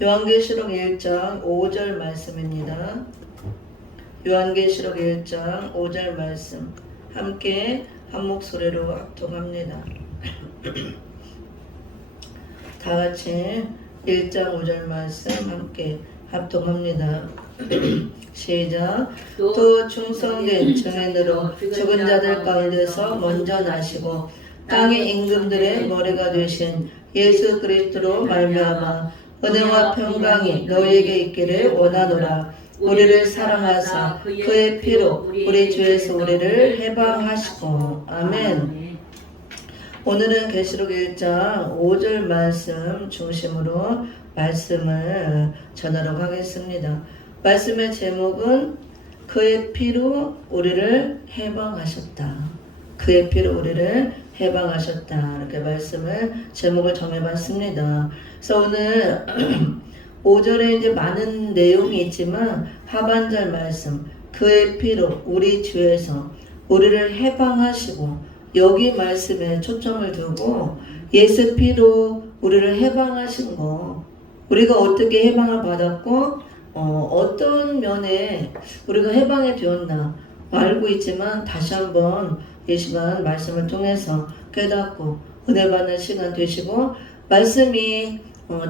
요한계시록 1장 5절 말씀입니다. 요한계시록 1장 5절 말씀 함께 한 목소리로 합독합니다. 다 같이 1장 5절 말씀 함께 합독합니다. 시작. 또 충성된 증인으로 죽은 자들 가운데서 먼저 나시고 땅의 임금들의 머리가 되신 예수 그리스도로 말미암아 은혜와 평강이 너희에게 있기를 원하노라. 우리를 사랑하사 그의 피로 우리 주에서 우리를 해방하시고. 아멘. 오늘은 계시록 1장 5절 말씀 중심으로 말씀을 전하도록 하겠습니다. 말씀의 제목은 그의 피로 우리를 해방하셨다. 그의 피로 우리를 해방하셨다. 이렇게 말씀을 제목을 정해봤습니다. 그래서 오늘 5절에 이제 많은 내용이 있지만 하반절 말씀 그의 피로 우리 주에서 우리를 해방하시고 여기 말씀에 초점을 두고 예수 피로 우리를 해방하신 거 우리가 어떻게 해방을 받았고 어떤 면에 우리가 해방이 되었나 알고 있지만 다시 한번 이 시간 말씀을 통해서 깨닫고 은혜 받는 시간 되시고 말씀이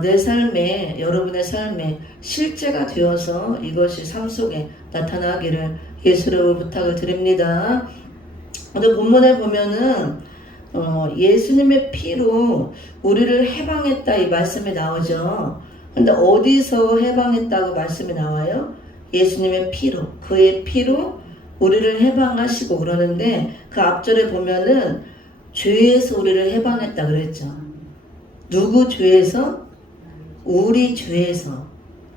내 삶에 여러분의 삶에 실제가 되어서 이것이 삶 속에 나타나기를 예수로 부탁을 드립니다. 오늘 본문에 보면은 예수님의 피로 우리를 해방했다 이 말씀이 나오죠. 근데 어디서 해방했다고 말씀이 나와요? 예수님의 피로, 그의 피로 우리를 해방하시고 그러는데 그 앞절에 보면은 죄에서 우리를 해방했다 그랬죠. 누구 죄에서? 우리 죄에서,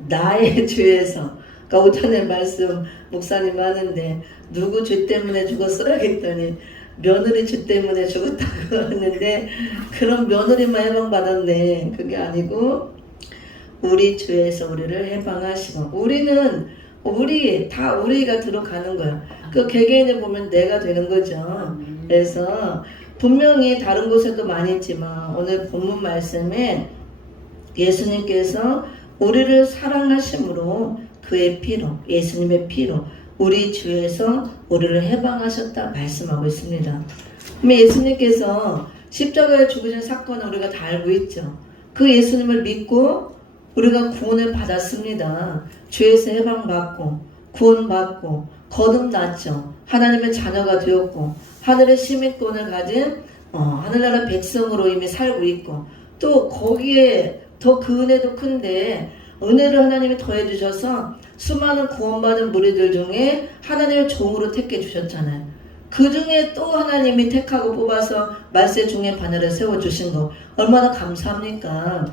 나의 죄에서. 그러니까 오전에 말씀 목사님 하는데 누구 죄 때문에 죽었으라 했더니 며느리 죄 때문에 죽었다고 하는데 그런 며느리만 해방받았네. 그게 아니고 우리 죄에서 우리를 해방하시고 우리가 들어가는 거야. 그 개개인에 보면 내가 되는 거죠. 그래서 분명히 다른 곳에도 많이 있지만 오늘 본문 말씀에 예수님께서 우리를 사랑하심으로 그의 피로 예수님의 피로 우리 주에서 우리를 해방하셨다 말씀하고 있습니다. 그러면 예수님께서 십자가에 죽으신 사건을 우리가 다 알고 있죠. 그 예수님을 믿고 우리가 구원을 받았습니다. 죄에서 해방받고 구원받고 거듭났죠. 하나님의 자녀가 되었고 하늘의 시민권을 가진 하늘나라 백성으로 이미 살고 있고 또 거기에 더 그 은혜도 큰데 은혜를 하나님이 더해 주셔서 수많은 구원받은 무리들 중에 하나님의 종으로 택해 주셨잖아요. 그 중에 또 하나님이 택하고 뽑아서 말세 중에 바늘을 세워주신 거 얼마나 감사합니까?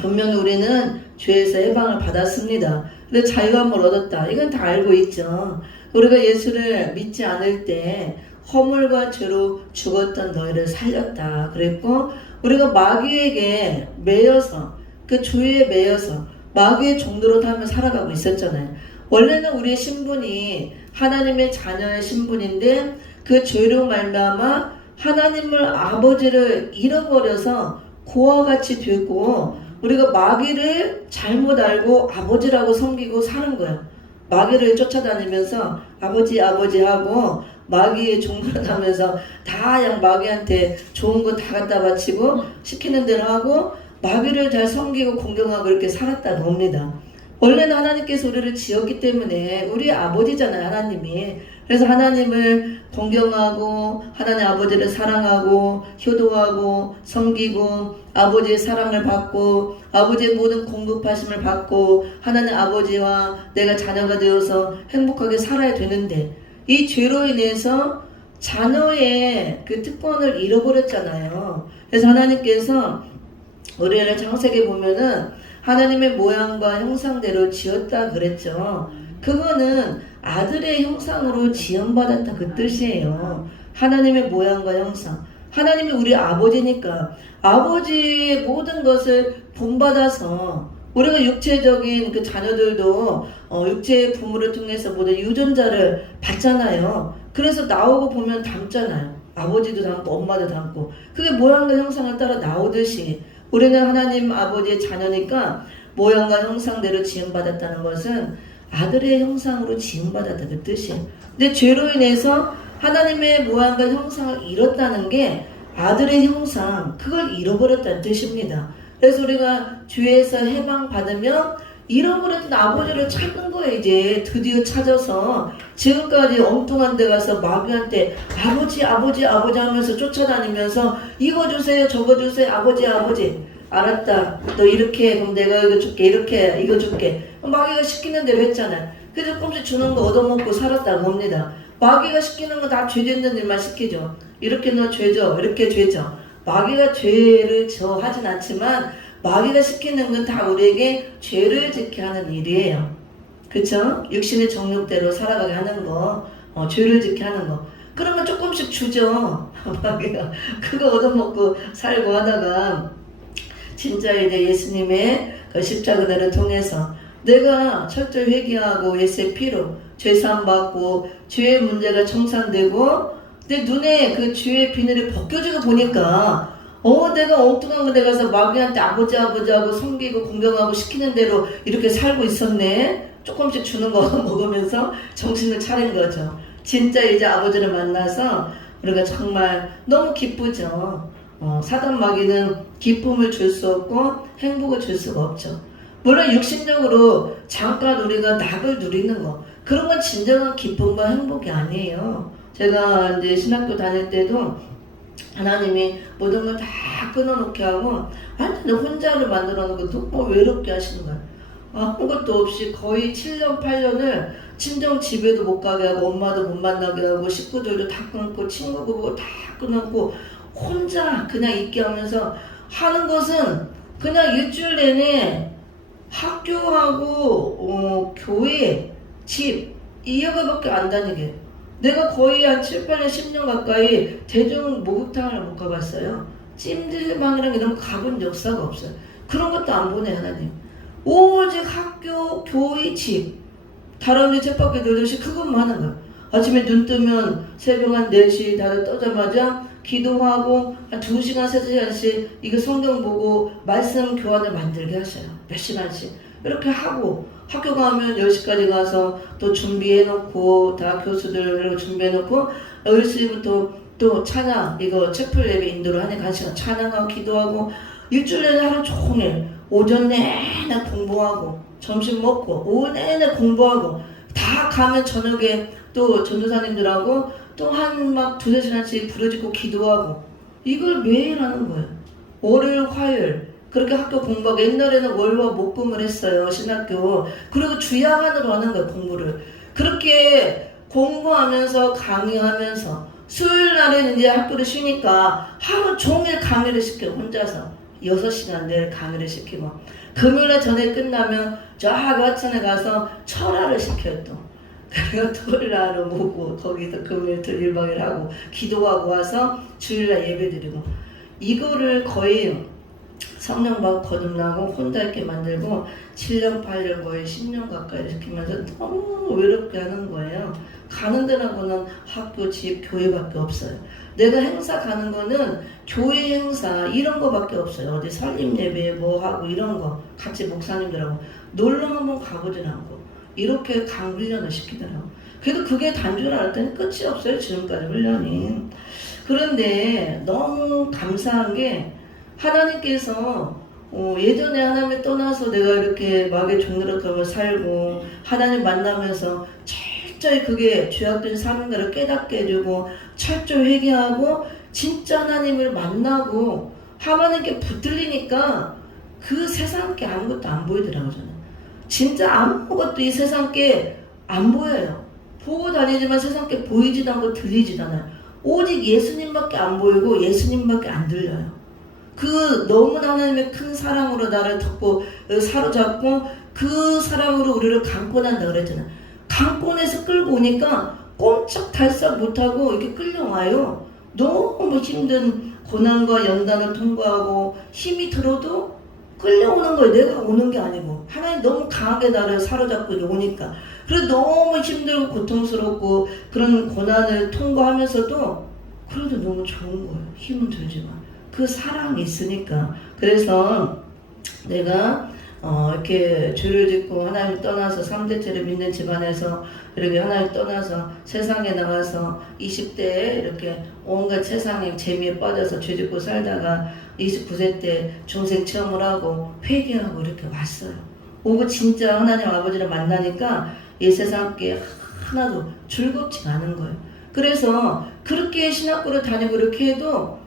분명히 우리는 죄에서 해방을 받았습니다. 근데 자유함을 얻었다. 이건 다 알고 있죠. 우리가 예수를 믿지 않을 때 허물과 죄로 죽었던 너희를 살렸다 그랬고 우리가 마귀에게 매여서 그 주위에 매여서 마귀의 종로로 하며 살아가고 있었잖아요. 원래는 우리의 신분이 하나님의 자녀의 신분인데 그 죄로 말미암아 하나님을 아버지를 잃어버려서 고와 같이 되고 우리가 마귀를 잘못 알고 아버지라고 섬기고 사는 거야. 마귀를 쫓아다니면서 아버지 하고 마귀의 종로를 하면서 다 그냥 마귀한테 좋은 거 다 갖다 바치고 시키는 대로 하고 마귀를 잘 섬기고 공경하고 이렇게 살았다는 겁니다. 원래는 하나님께서 우리를 지었기 때문에 우리 아버지잖아요, 하나님이. 그래서 하나님을 공경하고 하나님 아버지를 사랑하고 효도하고 섬기고 아버지의 사랑을 받고 아버지의 모든 공급하심을 받고 하나님 아버지와 내가 자녀가 되어서 행복하게 살아야 되는데 이 죄로 인해서 자녀의 그 특권을 잃어버렸잖아요. 그래서 하나님께서 우리를 창세기에 보면은 하나님의 모양과 형상대로 지었다 그랬죠. 그거는 아들의 형상으로 지음받았다 그 뜻이에요. 하나님의 모양과 형상. 하나님이 우리 아버지니까 아버지의 모든 것을 본받아서 우리가 육체적인 그 자녀들도 육체의 부모를 통해서 모든 유전자를 받잖아요. 그래서 나오고 보면 닮잖아요. 아버지도 닮고 엄마도 닮고 그게 모양과 형상을 따라 나오듯이 우리는 하나님 아버지의 자녀니까 모양과 형상대로 지음받았다는 것은 아들의 형상으로 지음받았다는 뜻이에요. 근데 죄로 인해서 하나님의 모양과 형상을 잃었다는 게 아들의 형상, 그걸 잃어버렸다는 뜻입니다. 그래서 우리가 주에서 해방받으면 잃어버렸던 아버지를 찾는 거예요. 이제 드디어 찾아서 지금까지 엉뚱한 데 가서 마귀한테 아버지 아버지 아버지 하면서 쫓아다니면서 이거 주세요 저거 주세요 아버지 아버지 알았다 너 이렇게 해. 그럼 내가 이거 줄게 이렇게 해. 이거 줄게. 마귀가 시키는 대로 했잖아요. 그래서 조금씩 주는 거 얻어먹고 살았다는 겁니다. 마귀가 시키는 거 다 죄 짓는 일만 시키죠. 이렇게 너 죄져 이렇게 죄져. 마귀가 죄를 저하진 않지만 마귀가 시키는 건 다 우리에게 죄를 짓게 하는 일이에요. 그쵸? 육신의 정욕대로 살아가게 하는 거, 죄를 짓게 하는 거. 그러면 조금씩 주죠. 마귀가 그거 얻어먹고 살고 하다가 진짜 이제 예수님의 그 십자가를 통해서 내가 철저히 회개하고 예수의 피로 죄사함 받고 죄의 문제가 청산되고 내 눈에 그 죄의 비늘이 벗겨지고 보니까 내가 엉뚱한 거 내가 가서 마귀한테 아버지 아버지 하고 섬기고 공경하고 시키는 대로 이렇게 살고 있었네. 조금씩 주는 거 먹으면서 정신을 차린 거죠. 진짜 이제 아버지를 만나서 우리가 정말 너무 기쁘죠. 사단 마귀는 기쁨을 줄 수 없고 행복을 줄 수가 없죠. 물론 육신적으로 잠깐 우리가 낙을 누리는 거 그런 건 진정한 기쁨과 행복이 아니에요. 제가 이제 신학교 다닐 때도 하나님이 모든 걸 다 끊어놓게 하고 완전 혼자를 만들어 놓고 너무 외롭게 하시는 거예요. 아무것도 없이 거의 7년 8년을 친정 집에도 못 가게 하고 엄마도 못 만나게 하고 식구들도 다 끊고 친구도 보고 다 끊었고 혼자 그냥 있게 하면서 하는 것은 그냥 일주일 내내 학교하고 교회, 집 이여가밖에 안 다니게. 내가 거의 한 7, 8년, 10년 가까이 대중 목욕탕을 못 가봤어요. 찜질방이랑 이런 거 가본 역사가 없어요. 그런 것도 안 보내 하나님. 오직 학교, 교회, 집 다람쥐 쳇바퀴 돌듯이 그것만 하는 거야. 아침에 눈 뜨면 새벽 한 4시 다들 떠자마자 기도하고 한 2시간, 3시간씩 이거 성경 보고 말씀 교환을 만들게 하셔요. 몇 시간씩. 이렇게 하고 학교 가면 10시까지 가서 또 준비해놓고 다 교수들 준비해놓고 10시부터 또 찬양 이거 채플 예배 인도를 하니까 1시간 찬양하고 기도하고 일주일 내내 하루 종일 오전 내내 공부하고 점심 먹고 오후 내내 공부하고 다 가면 저녁에 또 전도사님들하고 또 한 막 2-3시간씩 부르짖고 기도하고 이걸 매일 하는 거예요. 월요일 화요일 그렇게 학교 공부하고 옛날에는 월화 목금을 했어요. 신학교. 그리고 주야간으로 하는 거예요. 공부를. 그렇게 공부하면서 강의하면서 수요일 날은 이제 학교를 쉬니까 하루 종일 강의를 시켜요. 혼자서 6시간 내일 강의를 시키고 금요일날 전에 끝나면 저 하천에 가서 철화를 시켜요. 또 그리고 토요일날 오고 거기서 금요일 토요일 1박 2일 하고 기도하고 와서 주일날 예배 드리고 이거를 거의 성령 받고 거듭나고 혼자 있게 만들고 7년 8년 거의 10년 가까이 시키면서 너무 외롭게 하는 거예요. 가는 데라고는 학교, 집, 교회밖에 없어요. 내가 행사 가는 거는 교회 행사 이런 거밖에 없어요. 어디 설립 예배 뭐 하고 이런 거 같이 목사님들하고 놀러 한번 가보진 않고 이렇게 강 훈련을 시키더라고. 그래도 그게 단줄 알았더니 끝이 없어요. 지금까지 훈련이. 그런데 너무 감사한 게 하나님께서 예전에 하나님을 떠나서 내가 이렇게 마귀의 종노릇하며 살고 하나님 만나면서 철저히 그게 죄악된 삶인가를 깨닫게 해주고 철저히 회개하고 진짜 하나님을 만나고 하나님께 붙들리니까 그 세상께 아무것도 안 보이더라고요. 저는 진짜 아무것도 이 세상께 안 보여요. 보고 다니지만 세상께 보이지도 않고 들리지도 않아요. 오직 예수님밖에 안 보이고 예수님밖에 안 들려요. 그 너무나 하나님의 큰 사랑으로 나를 덮고 사로잡고 그 사랑으로 우리를 강권한다 그랬잖아요. 강권에서 끌고 오니까 꼼짝달싹 못하고 이렇게 끌려와요. 너무 힘든 고난과 연단을 통과하고 힘이 들어도 끌려오는 거예요. 내가 오는 게 아니고 하나님 너무 강하게 나를 사로잡고 오니까 그래서 너무 힘들고 고통스럽고 그런 고난을 통과하면서도 그래도 너무 좋은 거예요. 힘은 들지만 그 사랑이 있으니까. 그래서 내가 이렇게 죄를 짓고 하나님 떠나서 3대체를 믿는 집안에서 이렇게 하나님 떠나서 세상에 나가서 20대에 이렇게 온갖 세상의 재미에 빠져서 죄 짓고 살다가 29세 때 중생 체험을 하고 회개하고 이렇게 왔어요. 오고 진짜 하나님 아버지를 만나니까 이 세상 게 하나도 즐겁지 않은 거예요. 그래서 그렇게 신학교를 다니고 이렇게 해도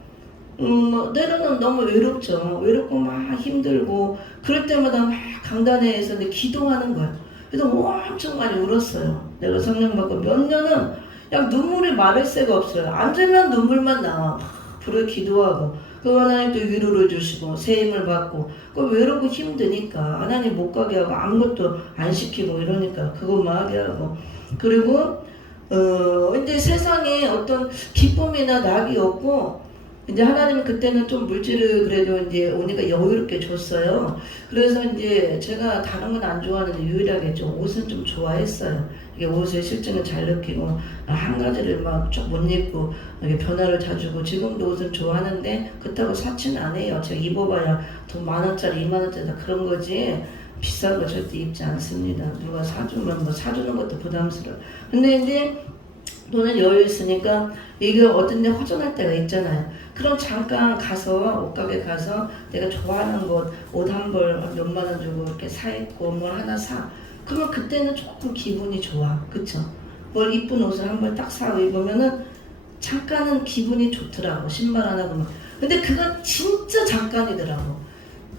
때로는 너무 외롭죠. 외롭고 막 힘들고 그럴 때마다 막 강단에서 기도하는 거예요. 그래서 엄청 많이 울었어요. 내가 성령 받고 몇 년은 그냥 눈물이 마를 새가 없어요. 앉으면 눈물만 나와. 막 부르 기도하고 그 하나님 또 위로를 주시고 새 힘을 받고 그 외롭고 힘드니까 하나님 못 가게 하고 아무것도 안 시키고 이러니까 그것만 하게 하고 그리고 이제 세상에 어떤 기쁨이나 낙이 없고 이제 하나님은 그때는 좀 물질을 그래도 이제 오니까 여유롭게 줬어요. 그래서 이제 제가 다른 건 안 좋아하는데 유일하게 좀 옷은 좀 좋아했어요. 이게 옷을 실증을 잘 느끼고 한 가지를 막 쭉 못 입고 이게 변화를 자주 주고 지금도 옷은 좋아하는데 그렇다고 사치는 안 해요. 제가 입어봐야 돈 10,000원짜리 20,000원짜리 다 그런 거지 비싼 거 절대 입지 않습니다. 누가 사주면 뭐 사주는 것도 부담스러워. 근데 이제 돈은 여유 있으니까 이게 어떤 데 허전할 때가 있잖아요. 그럼 잠깐 가서 옷가게 가서 내가 좋아하는 옷 한 벌 몇만 원 주고 이렇게 사 입고 뭘 하나 사. 그러면 그때는 조금 기분이 좋아. 그쵸? 뭘 이쁜 옷을 한 벌 딱 사 입으면은 잠깐은 기분이 좋더라고. 신발 하나 보면. 근데 그건 진짜 잠깐이더라고.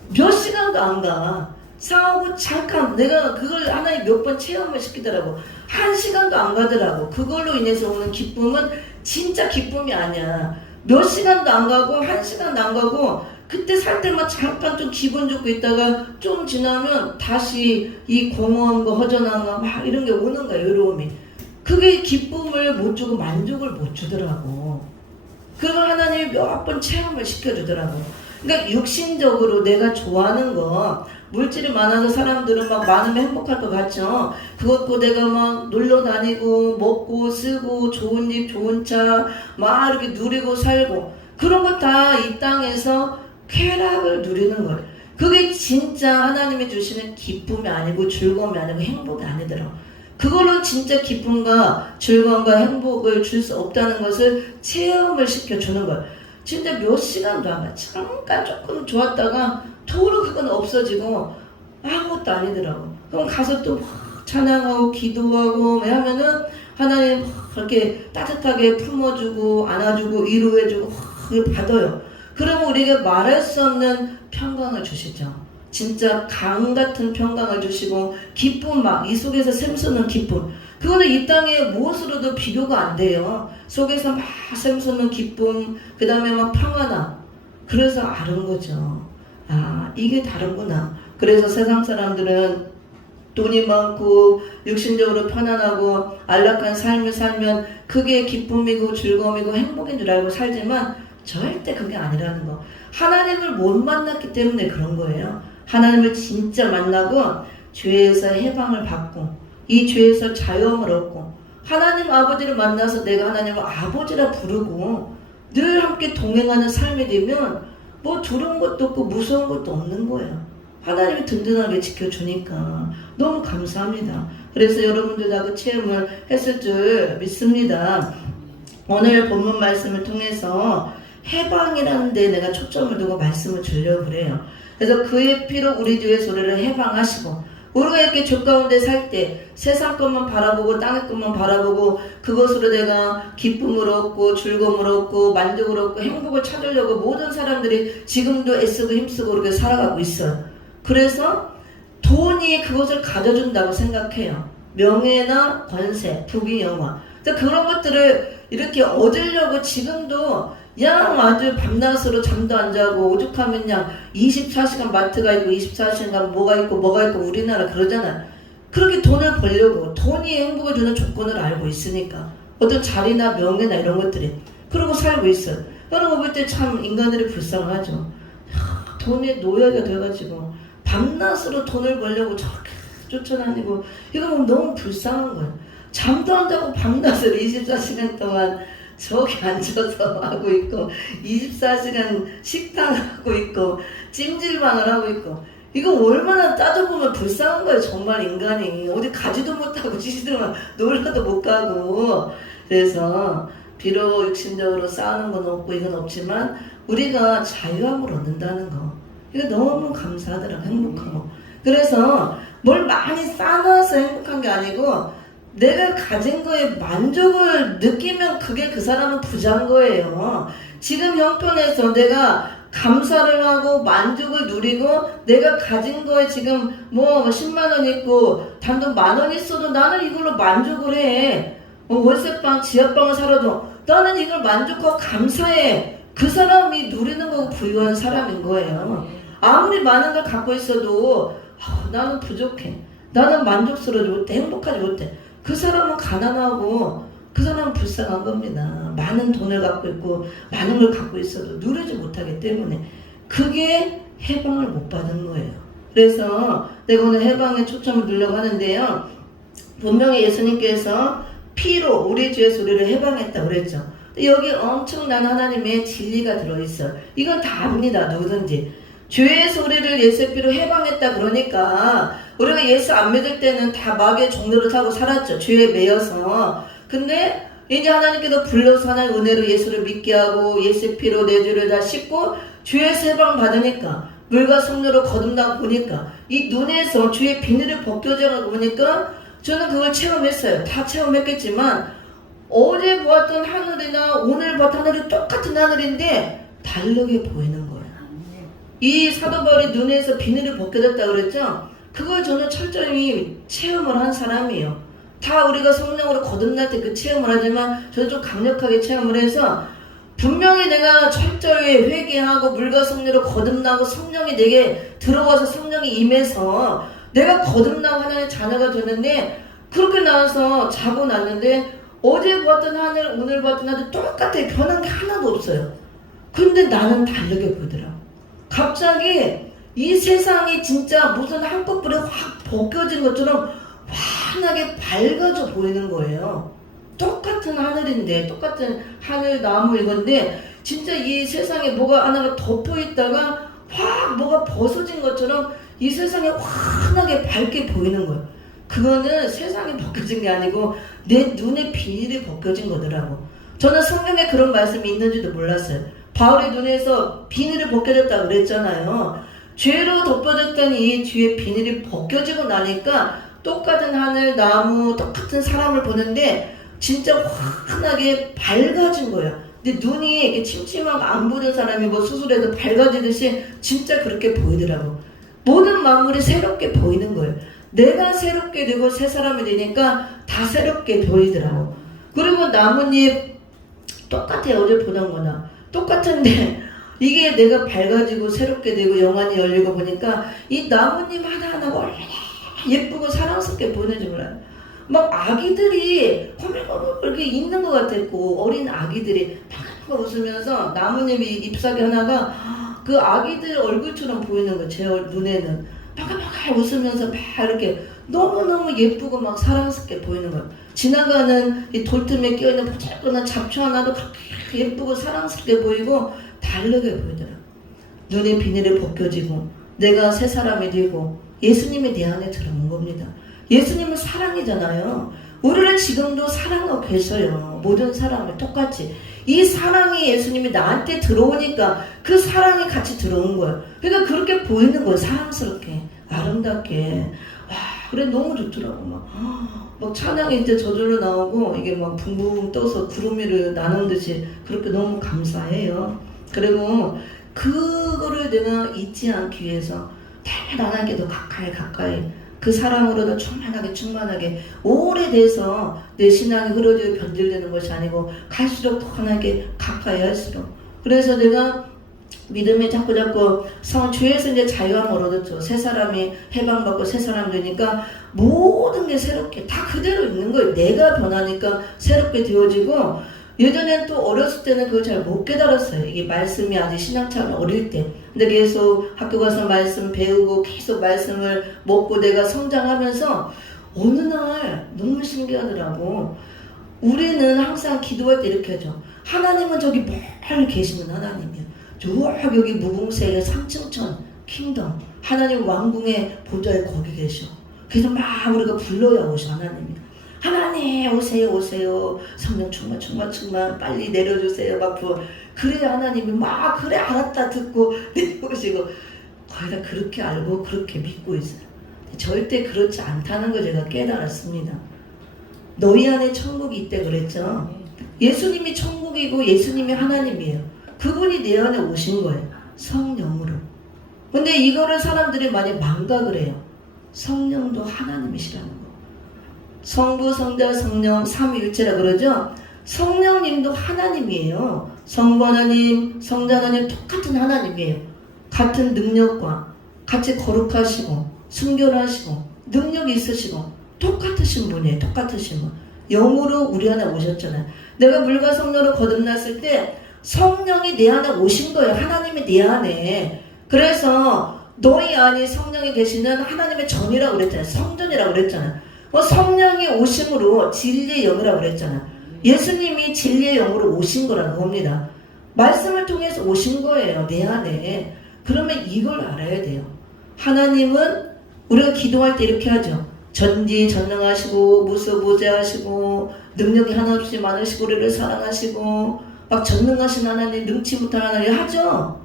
몇 시간도 안 가. 사오고 잠깐 내가 그걸 하나에 몇 번 체험을 시키더라고. 1시간도 안 가더라고. 그걸로 인해서 오는 기쁨은 진짜 기쁨이 아니야. 몇 시간도 안 가고 1시간도 안 가고 그때 살 때만 잠깐 좀 기분 좋고 있다가 좀 지나면 다시 이 공허한 거 허전한 거 막 이런 게 오는 거야. 외로움이. 그게 기쁨을 못 주고 만족을 못 주더라고. 그걸 하나님이 몇 번 체험을 시켜주더라고. 그러니까 육신적으로 내가 좋아하는 거 물질이 많아서 사람들은 막 많으면 행복할 것 같죠. 그것도 내가 막 놀러 다니고 먹고 쓰고 좋은 집 좋은 차 막 이렇게 누리고 살고 그런 거 다 이 땅에서 쾌락을 누리는 거예요. 그게 진짜 하나님이 주시는 기쁨이 아니고 즐거움이 아니고 행복이 아니더라고. 그걸로 진짜 기쁨과 즐거움과 행복을 줄 수 없다는 것을 체험을 시켜주는 거예요. 진짜 몇 시간도 안 가. 잠깐 조금 좋았다가 도로 그건 없어지고 아무것도 아니더라고. 그럼 가서 또 찬양하고 기도하고 하면은 하나님 그렇게 따뜻하게 품어주고 안아주고 위로해주고 받아요. 그러면 우리가 말할 수 없는 평강을 주시죠. 진짜 강 같은 평강을 주시고 기쁨 막 이 속에서 샘솟는 기쁨 그거는 이 땅의 무엇으로도 비교가 안 돼요. 속에서 막 샘솟는 기쁨 그 다음에 막 평안함 그래서 아는 거죠. 아 이게 다르구나. 그래서 세상 사람들은 돈이 많고 육신적으로 편안하고 안락한 삶을 살면 그게 기쁨이고 즐거움이고 행복인 줄 알고 살지만 절대 그게 아니라는 거. 하나님을 못 만났기 때문에 그런 거예요. 하나님을 진짜 만나고 죄에서 해방을 받고 이 죄에서 자유함을 얻고 하나님 아버지를 만나서 내가 하나님을 아버지라 부르고 늘 함께 동행하는 삶이 되면 뭐 두려운 것도 없고 무서운 것도 없는 거예요. 하나님이 든든하게 지켜주니까 너무 감사합니다. 그래서 여러분들 다 그 체험을 했을 줄 믿습니다. 오늘 본문 말씀을 통해서 해방이라는 데 내가 초점을 두고 말씀을 주려고 그래요. 그래서 그의 피로 우리 뒤에 소리를 해방하시고 우리가 이렇게 죄 가운데 살 때 세상 것만 바라보고 땅의 것만 바라보고 그것으로 내가 기쁨을 얻고 즐거움을 얻고 만족을 얻고 행복을 찾으려고 모든 사람들이 지금도 애쓰고 힘쓰고 그렇게 살아가고 있어요. 그래서 돈이 그것을 가져준다고 생각해요. 명예나 권세, 부귀, 영화. 그런 것들을 이렇게 얻으려고 지금도 그냥 아주 밤낮으로 잠도 안 자고 오죽하면 그냥 24시간 마트가 있고 24시간 뭐가 있고 우리나라 그러잖아요. 그렇게 돈을 벌려고 돈이 행복을 주는 조건을 알고 있으니까 어떤 자리나 명예나 이런 것들이 그러고 살고 있어요. 그런 거 볼 때 참 인간들이 불쌍하죠. 돈의 노예가 돼가지고 밤낮으로 돈을 벌려고 저렇게 쫓아다니고 이거 보면 너무 불쌍한 거예요. 잠도 안 자고 밤낮으로 24시간 동안 저기 앉아서 하고 있고 24시간 식당을 하고 있고 찜질방을 하고 있고 이거 얼마나 따져보면 불쌍한 거예요. 정말 인간이. 어디 가지도 못하고 지시들만 놀러도 못 가고. 그래서 비록 육신적으로 쌓는 건 없고 이건 없지만 우리가 자유함을 얻는다는 거. 이거 너무 감사하더라고. 행복하고. 그래서 뭘 많이 쌓아서 행복한 게 아니고 내가 가진 거에 만족을 느끼면 그게 그 사람은 부자인 거예요. 지금 형편에서 내가 감사를 하고 만족을 누리고 내가 가진 거에 지금 뭐 10만 원 있고 단돈 10,000원 있어도 나는 이걸로 만족을 해. 월세방, 지하방을 살아도 나는 이걸 만족하고 감사해. 그 사람이 누리는 거고 부유한 사람인 거예요. 아무리 많은 걸 갖고 있어도 나는 부족해. 나는 만족스러워지 못해. 행복하지 못해. 그 사람은 가난하고 그 사람은 불쌍한 겁니다. 많은 돈을 갖고 있고 많은 걸 갖고 있어도 누리지 못하기 때문에 그게 해방을 못 받은 거예요. 그래서 내가 오늘 해방에 초점을 두려고 하는데요. 분명히 예수님께서 피로 우리 죄의 소리를 해방했다고 그랬죠. 여기 엄청난 하나님의 진리가 들어있어요. 이건 다 압니다. 누구든지. 죄의 소리를 예수의 피로 해방했다 그러니까 우리가 예수 안 믿을 때는 다 마귀의 종로를 타고 살았죠. 죄에 매여서. 근데 이제 하나님께서 불러서 하나님의 은혜로 예수를 믿게 하고 예수의 피로 내 죄를 다 씻고 죄에서 해방 받으니까 물과 성료로 거듭나고 보니까 이 눈에서 죄의 비늘이 벗겨져가고 보니까 저는 그걸 체험했어요. 다 체험했겠지만 어제 보았던 하늘이나 오늘 봤던 하늘이 똑같은 하늘인데 다르게 보이는 거예요. 이 사도 바울이 눈에서 비늘이 벗겨졌다 그랬죠? 그걸 저는 철저히 체험을 한 사람이에요. 다 우리가 성령으로 거듭날 때 그 체험을 하지만 저는 좀 강력하게 체험을 해서 분명히 내가 철저히 회개하고 물과 성령으로 거듭나고 성령이 내게 들어와서 성령이 임해서 내가 거듭나고 하나님의 자녀가 되는데 그렇게 나와서 자고 났는데 어제 봤던 하늘 오늘 봤던 하늘 똑같아. 변한 게 하나도 없어요. 근데 나는 다르게 보더라고. 갑자기 이 세상이 진짜 무슨 한꺼번에 확 벗겨진 것처럼 환하게 밝아져 보이는 거예요. 똑같은 하늘인데 똑같은 하늘 나무 이건데 진짜 이 세상에 뭐가 하나가 덮여 있다가 확 뭐가 벗어진 것처럼 이 세상에 환하게 밝게 보이는 거예요. 그거는 세상이 벗겨진 게 아니고 내 눈에 비닐이 벗겨진 거더라고. 저는 성경에 그런 말씀이 있는지도 몰랐어요. 바울의 눈에서 비닐이 벗겨졌다고 그랬잖아요. 죄로 덮어졌던 이 뒤에 비닐이 벗겨지고 나니까 똑같은 하늘, 나무, 똑같은 사람을 보는데 진짜 환하게 밝아진 거예요. 근데 눈이 이렇게 침침하고 안 보는 사람이 뭐 수술해도 밝아지듯이 진짜 그렇게 보이더라고. 모든 만물이 새롭게 보이는 거예요. 내가 새롭게 되고 새 사람이 되니까 다 새롭게 보이더라고. 그리고 나뭇잎 똑같아요. 어제 보던 거나 똑같은데 이게 내가 밝아지고 새롭게 되고 영안이 열리고 보니까 이 나뭇잎 하나하나가 얼마나 예쁘고 사랑스럽게 보이는지 몰라요. 막 아기들이 허물허물 이렇게 있는 것 같았고 어린 아기들이 막 웃으면서 나뭇잎이 잎사귀 하나가 그 아기들 얼굴처럼 보이는 거예요. 제 눈에는 막 웃으면서 막 이렇게 너무너무 예쁘고 막 사랑스럽게 보이는 거예요. 지나가는 이 돌틈에 끼어있는 보잘것한 잡초 하나도 그렇게 예쁘고 사랑스럽게 보이고 다르게 보이더라고요. 눈의 비닐이 벗겨지고 내가 새 사람이 되고 예수님이 내 안에 들어온 겁니다. 예수님은 사랑이잖아요. 우리는 지금도 사랑하고 계셔요. 모든 사람을 똑같이. 이 사랑이 예수님이 나한테 들어오니까 그 사랑이 같이 들어온 거예요. 그러니까 그렇게 보이는 거예요. 사랑스럽게, 아름답게. 와, 그래 너무 좋더라고. 막 찬양이 이제 저절로 나오고 이게 막 붕붕 떠서 구름 위를 나눈 듯이 그렇게 너무 감사해요. 그리고 그거를 내가 잊지 않기 위해서 대단하게 더 가까이 그 사랑으로도 충만하게 오래돼서 내 신앙이 흐려지고 변질되는 것이 아니고 갈수록 더 하나님께 가까이 할수록. 그래서 내가 믿음이 자꾸 죄에서 이제 자유함을 얻었죠. 새 사람이 해방받고 새 사람 되니까 모든 게 새롭게 다 그대로 있는 거예요. 내가 변하니까 새롭게 되어지고 예전엔 또 어렸을 때는 그걸 잘 못 깨달았어요. 이게 말씀이 아직 신앙처럼 어릴 때. 근데 계속 학교 가서 말씀 배우고 계속 말씀을 먹고 내가 성장하면서 어느 날 너무 신기하더라고. 우리는 항상 기도할 때 이렇게 하죠. 하나님은 저기 멀리 계시는 하나님이야. 저 여기 무궁세의 3층천 킹덤. 하나님 왕궁의 보좌에 거기 계셔. 그래서 막 우리가 불러야 오셔 하나님이. 하나님 오세요 오세요. 성령 충만 빨리 내려주세요. 막 그래야 하나님이 막 그래 알았다 듣고 내려오시고 거의 다 그렇게 알고 그렇게 믿고 있어요. 절대 그렇지 않다는 걸 제가 깨달았습니다. 너희 안에 천국이 있대 그랬죠. 예수님이 천국이고 예수님이 하나님이에요. 그분이 내 안에 오신 거예요. 성령으로. 근데 이거를 사람들이 많이 망각을 해요. 성령도 하나님이시라는 거. 성부, 성자, 성령, 삼위일체라 그러죠. 성령님도 하나님이에요. 성부 하나님, 성자 하나님 똑같은 하나님이에요. 같은 능력과 같이 거룩하시고 순결하시고 능력이 있으시고 똑같으신 분이에요. 똑같으신 분. 영으로 우리 안에 오셨잖아요. 내가 물과 성령으로 거듭났을 때 성령이 내 안에 오신 거예요. 하나님이 내 안에. 그래서 너희 안에 성령이 계시는 하나님의 전이라고 그랬잖아요. 성전이라고 그랬잖아요. 성령이 오심으로 진리의 영이라고 그랬잖아요. 예수님이 진리의 영으로 오신 거라는 겁니다. 말씀을 통해서 오신 거예요. 내 안에. 그러면 이걸 알아야 돼요. 하나님은 우리가 기도할 때 이렇게 하죠. 전지전능하시고 무소부재하시고 능력이 하나없이 많으시고 우리를 사랑하시고 막 전능하신 하나님 능치 못할 하나님 하죠.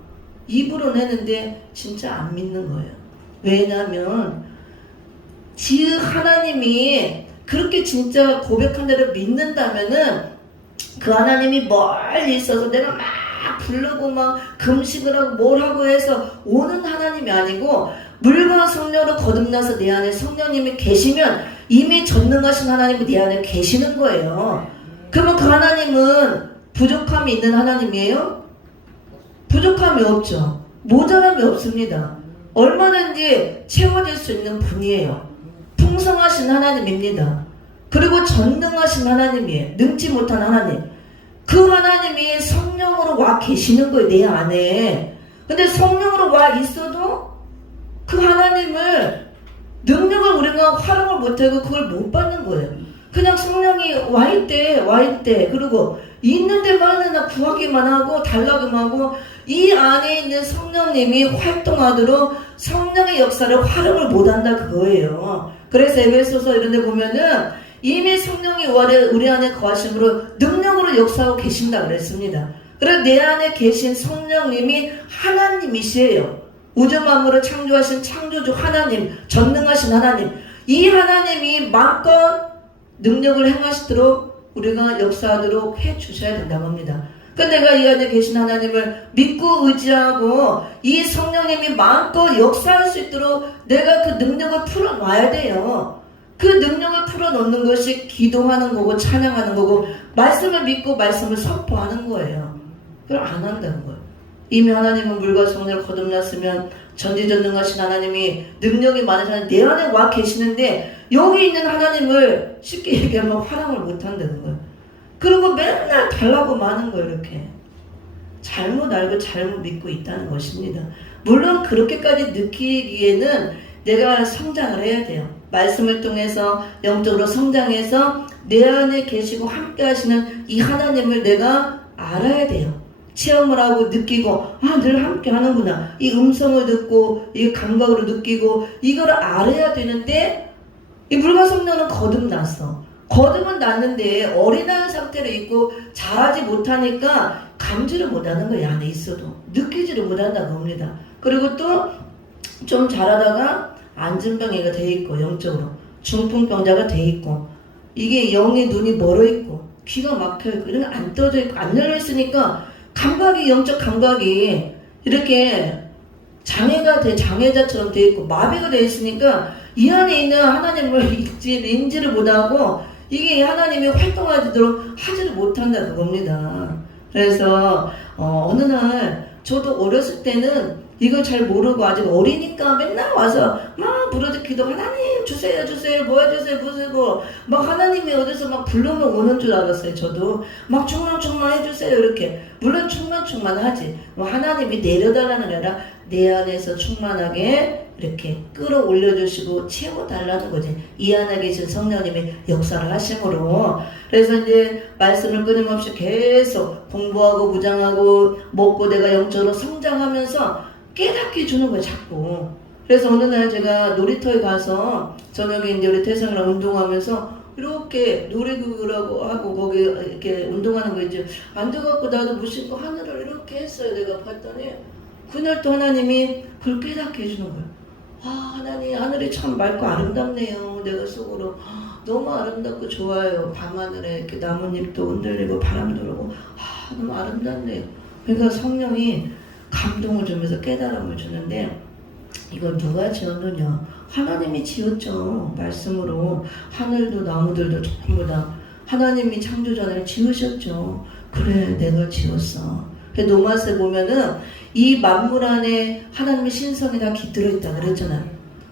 입으로 내는데 진짜 안 믿는 거예요. 왜냐하면 하나님이 그렇게 진짜 고백한 대로 믿는다면은 그 하나님이 멀리 있어서 내가 막 부르고 막 금식을 하고 뭘 하고 해서 오는 하나님이 아니고 물과 성령으로 거듭나서 내 안에 성령님이 계시면 이미 전능하신 하나님이 내 안에 계시는 거예요. 그러면 그 하나님은 부족함이 있는 하나님이에요? 부족함이 없죠. 모자람이 없습니다. 얼마든지 채워질 수 있는 분이에요. 풍성하신 하나님입니다. 그리고 전능하신 하나님이에요. 능지 못한 하나님. 그 하나님이 성령으로 와 계시는 거예요. 내 안에. 근데 성령으로 와 있어도 그 하나님을 능력을 우리가 활용을 못하고 그걸 못 받는 거예요. 그냥 성령이 와 있대. 그리고 있는 데만 구하기만 하고 달라고만 하고 이 안에 있는 성령님이 활동하도록 성령의 역사를 활용을 못한다 그거예요. 그래서 에베소서 이런 데 보면은 이미 성령이 우리 안에 거하심으로 능력으로 역사하고 계신다 그랬습니다. 그래서 내 안에 계신 성령님이 하나님이시에요. 우주 만물을 창조하신 창조주 하나님, 전능하신 하나님. 이 하나님이 마음껏 능력을 행하시도록 우리가 역사하도록 해주셔야 된다고 합니다. 그러니까 내가 이 안에 계신 하나님을 믿고 의지하고 이 성령님이 마음껏 역사할 수 있도록 내가 그 능력을 풀어놔야 돼요. 그 능력을 풀어놓는 것이 기도하는 거고 찬양하는 거고 말씀을 믿고 말씀을 선포하는 거예요. 그걸 안 한다는 거예요. 이미 하나님은 물과 성령을 거듭났으면 전지전능하신 하나님이 능력이 많으신 하나님 내 안에 와 계시는데 여기 있는 하나님을 쉽게 얘기하면 활용을 못 한다는 거예요. 그리고 맨날 달라고 마는 거예요. 이렇게 잘못 알고 잘못 믿고 있다는 것입니다. 물론 그렇게까지 느끼기에는 내가 성장을 해야 돼요. 말씀을 통해서 영적으로 성장해서 내 안에 계시고 함께 하시는 이 하나님을 내가 알아야 돼요. 체험을 하고 느끼고 늘 함께 하는구나. 이 음성을 듣고 이 감각으로 느끼고 이걸 알아야 되는데 이 물과 성령은 거듭났어. 거듭은 났는데 어린아이 상태로 있고 자라지 못하니까 감지를 못하는 거야. 안에 있어도 느끼지를 못한다고 합니다. 그리고 또 좀 자라다가 안진병이가 돼 있고 영적으로 중풍병자가 돼 있고 이게 영의 눈이 멀어 있고 귀가 막혀 있고 이런 게 안 떠져 있고 안 열려 있으니까 감각이 영적 감각이 이렇게 장애자처럼 돼 있고 마비가 돼 있으니까 이 안에 있는 하나님을 인지를 못하고 이게 하나님이 활동하도록 하지를 못한다는 겁니다. 그래서 어느 날 저도 어렸을 때는 이걸 잘 모르고 아직 어리니까 맨날 와서 막 부르짖 기도 하나님 주세요 뭐 해주세요 보세요 막 하나님이 어디서 막 부르면 오는 줄 알았어요. 저도 막 충만 해주세요 이렇게. 물론 충만하지 뭐 하나님이 내려달라는 게 아니라 내 안에서 충만하게 이렇게 끌어올려주시고 채워달라는 거지. 이 안에 계신 성령님이 역사를 하심으로. 그래서 이제 말씀을 끊임없이 계속 공부하고 무장하고 먹고 내가 영적으로 성장하면서 깨닫게 주는 거예요. 자꾸. 그래서 어느 날 제가 놀이터에 가서 저녁에 이제 우리 태성이랑 운동하면서 이렇게 놀이기구라고 하고 거기 이렇게 운동하는 거 이제 앉아갖고 나도 무심코 하늘을 이렇게 했어요. 내가 봤더니 그날 또 하나님이 그걸 깨닫게 해주는 거예요. 아, 하나님 하늘이 참 맑고 아름답네요. 내가 속으로 너무 아름답고 좋아요. 밤하늘에 이렇게 나뭇잎도 흔들리고 바람도 불고 너무 아름답네요. 그러니까 성령이 감동을 주면서 깨달음을 주는데 이걸 누가 지었느냐? 하나님이 지었죠. 말씀으로 하늘도 나무들도 전부 다 하나님이 창조자를 지으셨죠. 그래, 내가 지었어. 노마스에 보면은 이 만물 안에 하나님의 신성이 다 깃들어 있다 그랬잖아요.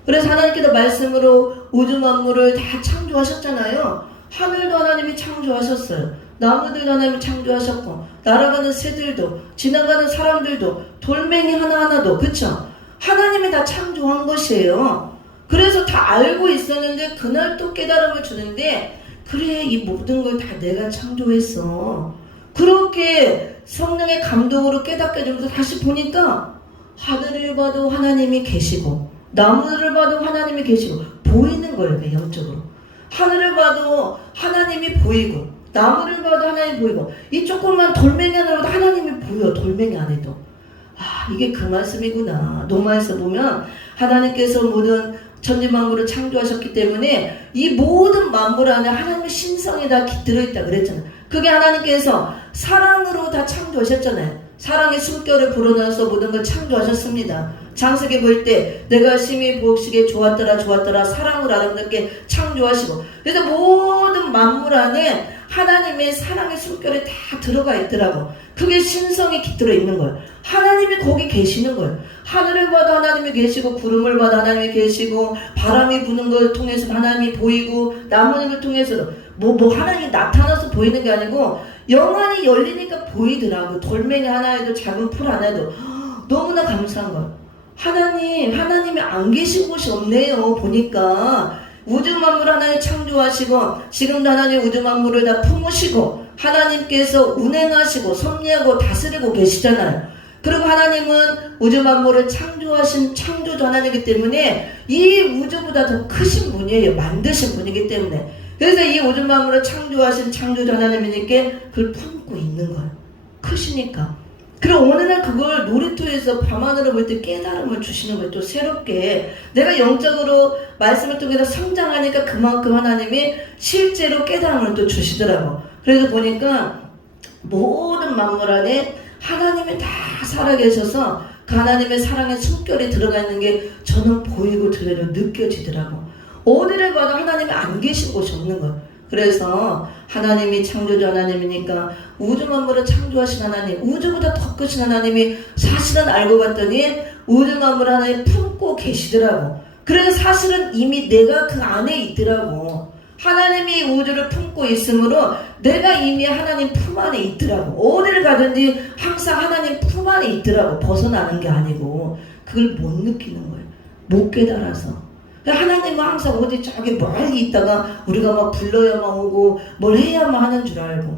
그래서 하나님께서 말씀으로 우주 만물을 다 창조하셨잖아요. 하늘도 하나님이 창조하셨어요. 나무들도 하나님이 창조하셨고 날아가는 새들도 지나가는 사람들도 돌멩이 하나하나도 그쵸? 하나님이 다 창조한 것이에요. 그래서 다 알고 있었는데 그날 또 깨달음을 주는데 그래, 이 모든 걸 다 내가 창조했어. 그렇게 성령의 감동으로 깨닫게 되면서 다시 보니까 하늘을 봐도 하나님이 계시고 나무를 봐도 하나님이 계시고 보이는 거예요. 영적으로 하늘을 봐도 하나님이 보이고 나무를 봐도 하나님이 보이고 이 조그만 돌멩이 하나로도 하나님이 보여. 돌멩이 안에도. 이게 그 말씀이구나. 노마에서 보면 하나님께서 모든 천지만물을 창조하셨기 때문에 이 모든 만물 안에 하나님의 신성이 다 깃들어 있다 그랬잖아요. 그게 하나님께서 사랑으로 다 창조하셨잖아요. 사랑의 숨결을 불어넣어서 모든 걸 창조하셨습니다. 창세기 볼 때 내가 심히 보시기에 좋았더라 사랑을 아름답게 창조하시고 그래서 모든 만물 안에 하나님의 사랑의 숨결이 다 들어가 있더라고. 그게 신성이 깃들어 있는 거예요. 하나님이 거기 계시는 거예요. 하늘을 봐도 하나님이 계시고 구름을 봐도 하나님이 계시고 바람이 부는 걸 통해서 하나님이 보이고 나무를 통해서도 뭐 하나님이 나타나서 보이는 게 아니고 영안이 열리니까 보이더라고. 돌멩이 하나에도 작은 풀 하나에도 너무나 감사한 거예요. 하나님이 안 계신 곳이 없네요. 보니까 우주 만물 하나님 창조하시고 지금도 하나님 우주 만물을 다 품으시고 하나님께서 운행하시고 섭리하고 다스리고 계시잖아요. 그리고 하나님은 우주 만물을 창조하신 창조주 하나님이기 때문에 이 우주보다 더 크신 분이에요. 만드신 분이기 때문에. 그래서 이 우주 만물을 창조하신 창조주 하나님이니까 그걸 품고 있는 거예요. 크시니까. 그리고 어느 날 그걸 놀이터에서 밤하늘을 볼 때 깨달음을 주시는 거예요. 또 새롭게 내가 영적으로 말씀을 통해서 성장하니까 그만큼 하나님이 실제로 깨달음을 또 주시더라고. 그래서 보니까 모든 만물 안에 하나님이 다 살아계셔서 그 하나님의 사랑의 숨결이 들어가 있는 게 저는 보이고 들려도 느껴지더라고. 어디를 봐도 하나님이 안 계신 곳이 없는 거예요. 그래서 하나님이 창조주 하나님이니까 우주 만물을 창조하신 하나님, 우주보다 더 크신 하나님이 사실은 알고 봤더니 우주 만물 하나님 품고 계시더라고. 그래서 사실은 이미 내가 그 안에 있더라고. 하나님이 우주를 품고 있으므로 내가 이미 하나님 품 안에 있더라고. 어디를 가든지 항상 하나님 품 안에 있더라고. 벗어나는 게 아니고 그걸 못 느끼는 거예요. 못 깨달아서. 하나님은 항상 어디 저기 멀리 있다가 우리가 막 불러야만 오고 뭘 해야만 하는 줄 알고.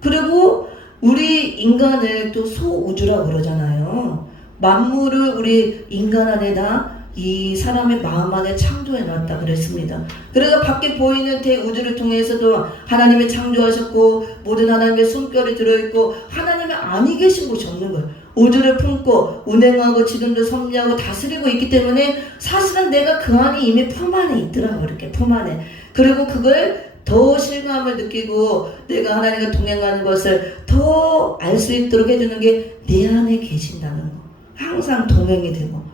그리고 우리 인간을 또 소우주라고 그러잖아요. 만물을 우리 인간 안에다 이 사람의 마음 안에 창조해 놨다 그랬습니다. 그래서 밖에 보이는 대우주를 통해서도 하나님이 창조하셨고 모든 하나님의 숨결이 들어있고 하나님이 아니 계신 곳이 없는 거예요. 우주를 품고 운행하고 지금도 섭리하고 다스리고 있기 때문에 사실은 내가 그 안에 이미 품 안에 있더라고. 이렇게 품 안에. 그리고 그걸 더 실감을 느끼고 내가 하나님과 동행하는 것을 더 알 수 있도록 해주는 게 내 안에 계신다는 거. 항상 동행이 되고.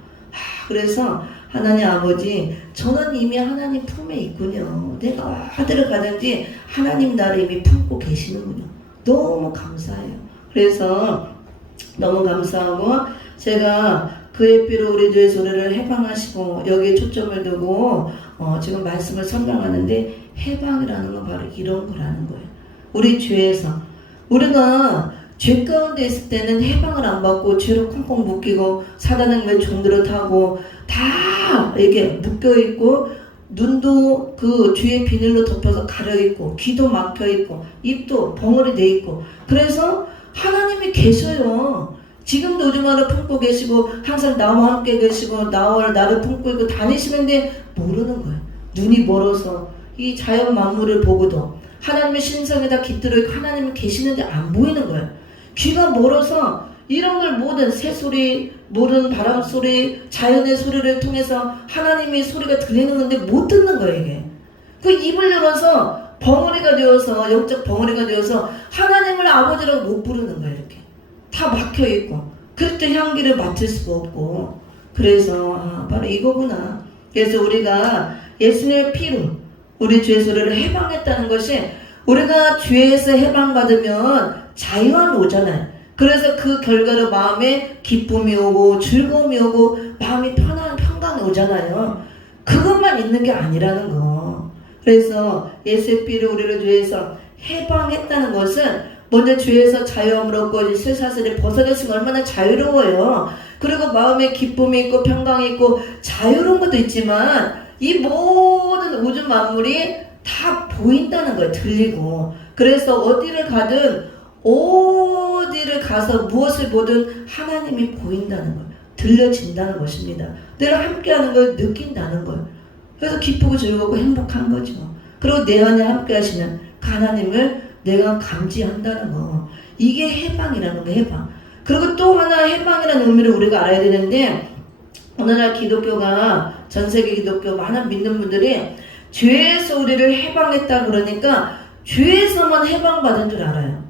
그래서 하나님 아버지, 저는 이미 하나님 품에 있군요. 내가 어디를 가든지 하나님 나를 이미 품고 계시는군요. 너무 감사해요. 그래서 너무 감사하고 제가 그의 피로 우리 주의 소리를 해방하시고 여기에 초점을 두고 지금 말씀을 설명하는데 해방이라는 건 바로 이런 거라는 거예요. 우리 죄에서 우리가 죄 가운데 있을 때는 해방을 안 받고 죄로 콩콩 묶이고 사단의 매 종들을 타고 다 이렇게 묶여있고 눈도 그 죄의 비늘로 덮여서 가려있고 귀도 막혀있고 입도 벙어리 돼있고 그래서 하나님이 계셔요. 지금도 우주만을 품고 계시고 항상 나와 함께 계시고 나를 품고 있고 다니시는데 모르는 거예요. 눈이 멀어서 이 자연 만물을 보고도 하나님의 신성에다 깃들어 있고 하나님이 계시는데 안 보이는 거예요. 귀가 멀어서 이런 걸 모든 새소리, 모든 바람소리, 자연의 소리를 통해서 하나님의 소리가 들리는 건데 못 듣는 거예요, 이게. 그 입을 열어서 벙어리가 되어서, 영적 벙어리가 되어서 하나님을 아버지라고 못 부르는 거예요, 이렇게. 다 막혀있고. 그럴 때 향기를 맡을 수가 없고. 그래서, 바로 이거구나. 그래서 우리가 예수님의 피로 우리 죄 소리를 해방했다는 것이 우리가 죄에서 해방받으면 자유함이 오잖아요. 그래서 그 결과로 마음에 기쁨이 오고 즐거움이 오고 마음이 편안한 평강이 오잖아요. 그것만 있는 게 아니라는 거. 그래서 예수의 피로 우리를 죄에서 해방했다는 것은 먼저 죄에서 자유함을 얻고 쇠사슬에 벗어졌으면 얼마나 자유로워요. 그리고 마음에 기쁨이 있고 평강이 있고 자유로운 것도 있지만 이 모든 우주 만물이 다 보인다는 거예요. 들리고. 그래서 어디를 가서 무엇을 보든 하나님이 보인다는 거예요. 들려진다는 것입니다. 늘 함께하는 걸 느낀다는 거예요. 그래서 기쁘고 즐겁고 행복한 거죠. 그리고 내 안에 함께 하시는 하나님을 내가 감지한다는 거. 이게 해방이라는 거, 해방. 그리고 또 하나 해방이라는 의미를 우리가 알아야 되는데, 오늘날 기독교가, 전세계 기독교 많은 믿는 분들이 죄에서 우리를 해방했다 그러니까 죄에서만 해방받은 줄 알아요.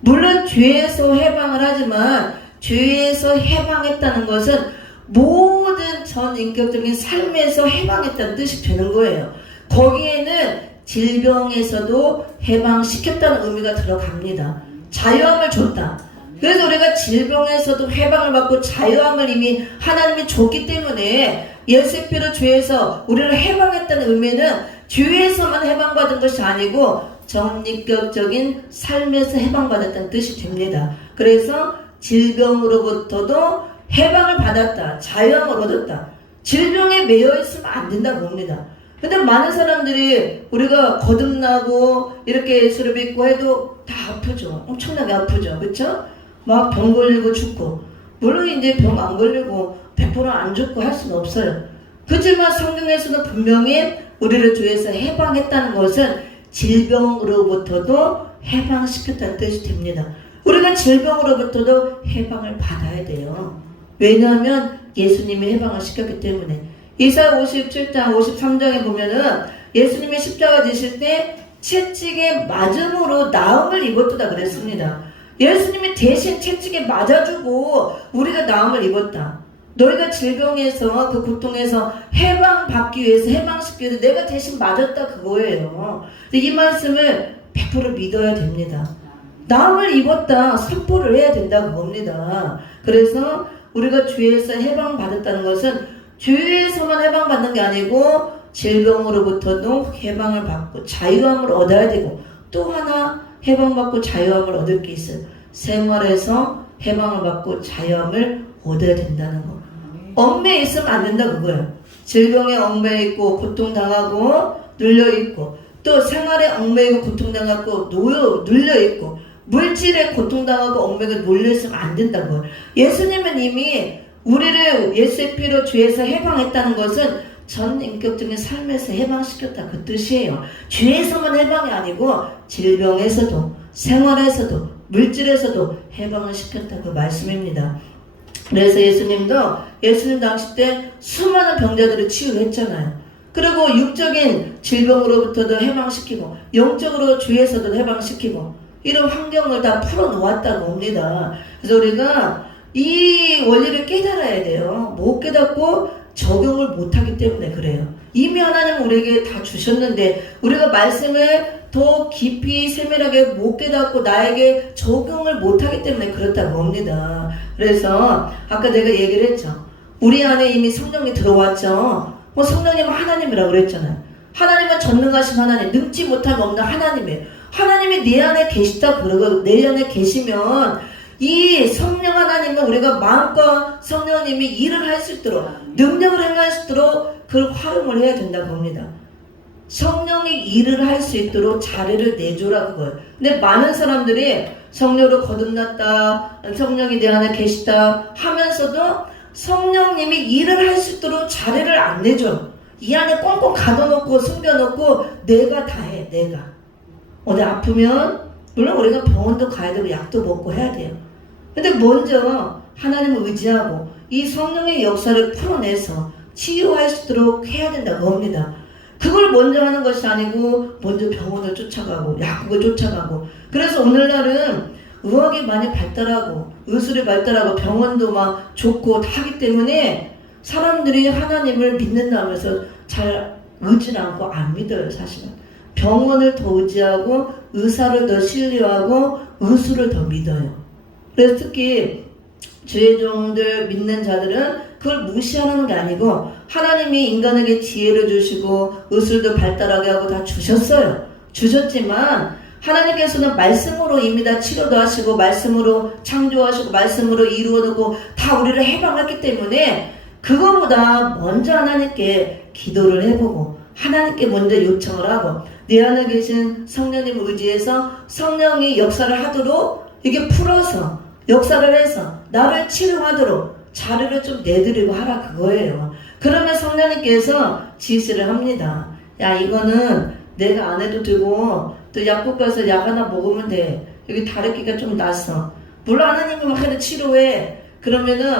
물론 죄에서 해방을 하지만 죄에서 해방했다는 것은 모든 전 인격적인 삶에서 해방했다는 뜻이 되는 거예요. 거기에는 질병에서도 해방시켰다는 의미가 들어갑니다. 자유함을 줬다. 그래서 우리가 질병에서도 해방을 받고 자유함을 이미 하나님이 줬기 때문에 예수의 피로 죄에서 우리를 해방했다는 의미는 죄에서만 해방받은 것이 아니고 전인격적인 삶에서 해방받았다는 뜻이 됩니다. 그래서 질병으로부터도 해방을 받았다. 자유함을 얻었다. 질병에 매여 있으면 안 된다고 봅니다. 근데 많은 사람들이 우리가 거듭나고 이렇게 예수를 믿고 해도 다 아프죠. 엄청나게 아프죠. 그렇죠? 막 병 걸리고 죽고. 물론 이제 병 안 걸리고 100%안 죽고 할 수는 없어요. 그렇지만 성경에서는 분명히 우리를 죄에서 해방했다는 것은 질병으로부터도 해방시켰다는 뜻이 됩니다. 우리가 질병으로부터도 해방을 받아야 돼요. 왜냐하면 예수님이 해방을 시켰기 때문에. 이사야 57장 53장에 보면은 예수님이 십자가 지실 때 채찍에 맞음으로 나음을 입었다 그랬습니다. 예수님이 대신 채찍에 맞아주고 우리가 나음을 입었다. 너희가 질병에서 그 고통에서 해방받기 위해서 해방시키기 위해서 내가 대신 맞았다 그거예요. 이 말씀을 100% 믿어야 됩니다. 나음을 입었다 선포를 해야 된다고 봅니다. 그래서 우리가 죄에서 해방받았다는 것은 죄에서만 해방받는 게 아니고 질병으로부터도 해방을 받고 자유함을 얻어야 되고 또 하나 해방받고 자유함을 얻을 게 있어요. 생활에서 해방을 받고 자유함을 얻어야 된다는 거. 얽매여 있으면 안 된다 그거예요. 질병에 얽매여 있고 고통당하고 눌려있고 또 생활에 얽매이고 고통당하고 눌려있고 물질에 고통당하고 얽매이고 눌려있으면 안 된다고. 예수님은 이미 우리를 예수의 피로 죄에서 해방했다는 것은 전 인격적인 삶에서 해방시켰다 그 뜻이에요. 죄에서만 해방이 아니고 질병에서도 생활에서도 물질에서도 해방을 시켰다 그 말씀입니다. 그래서 예수님 당시 때 수많은 병자들을 치유했잖아요. 그리고 육적인 질병으로부터도 해방시키고 영적으로 죄에서도 해방시키고 이런 환경을 다 풀어놓았다고 봅니다. 그래서 우리가 이 원리를 깨달아야 돼요. 못 깨닫고 적용을 못하기 때문에 그래요. 이미 하나님은 우리에게 다 주셨는데 우리가 말씀을 더 깊이 세밀하게 못 깨닫고 나에게 적용을 못하기 때문에 그렇다고 봅니다. 그래서 아까 내가 얘기를 했죠. 우리 안에 이미 성령이 들어왔죠. 성령님은 하나님이라고 그랬잖아요. 하나님은 전능하신 하나님, 능지 못함이 없는 하나님이에요. 하나님이 내 안에 계시다 그러고 내 안에 계시면 이 성령 하나님은 우리가 마음과 성령님이 일을 할 수 있도록 능력을 행할 수 있도록 그걸 활용을 해야 된다고 봅니다. 성령이 일을 할 수 있도록 자리를 내줘라 그거예요. 근데 많은 사람들이 성령으로 거듭났다, 성령이 내 안에 계시다 하면서도 성령님이 일을 할 수 있도록 자리를 안 내줘. 이 안에 꽁꽁 가둬놓고 숨겨놓고 내가 다 해. 내가 어디 아프면 물론 우리가 병원도 가야 되고 약도 먹고 해야 돼요. 근데 먼저 하나님을 의지하고 이 성령의 역사를 풀어내서 치유할 수 있도록 해야 된다고 합니다. 그걸 먼저 하는 것이 아니고 먼저 병원을 쫓아가고 약국을 쫓아가고. 그래서 오늘날은 의학이 많이 발달하고 의술이 발달하고 병원도 막 좋고 다 하기 때문에 사람들이 하나님을 믿는다면서 잘 의지를 않고 안 믿어요. 사실은 병원을 더 의지하고 의사를 더 신뢰하고 의술을 더 믿어요. 그래서 특히 주의 종들 믿는 자들은 그걸 무시하는 게 아니고 하나님이 인간에게 지혜를 주시고 의술도 발달하게 하고 다 주셨어요. 주셨지만 하나님께서는 말씀으로 이미 다 치료도 하시고 말씀으로 창조하시고 말씀으로 이루어놓고 다 우리를 해방했기 때문에 그거보다 먼저 하나님께 기도를 해보고 하나님께 먼저 요청을 하고 내 안에 계신 성령님을 의지해서 성령이 역사를 하도록 이게 풀어서 역사를 해서 나를 치료하도록 자료를 좀 내드리고 하라 그거예요. 그러면 성령님께서 지시를 합니다. 야 이거는 내가 안 해도 되고 또 약국 가서 약 하나 먹으면 돼. 여기 다래끼가 좀 났어. 물론 하나님이 막 해도 치료해. 그러면은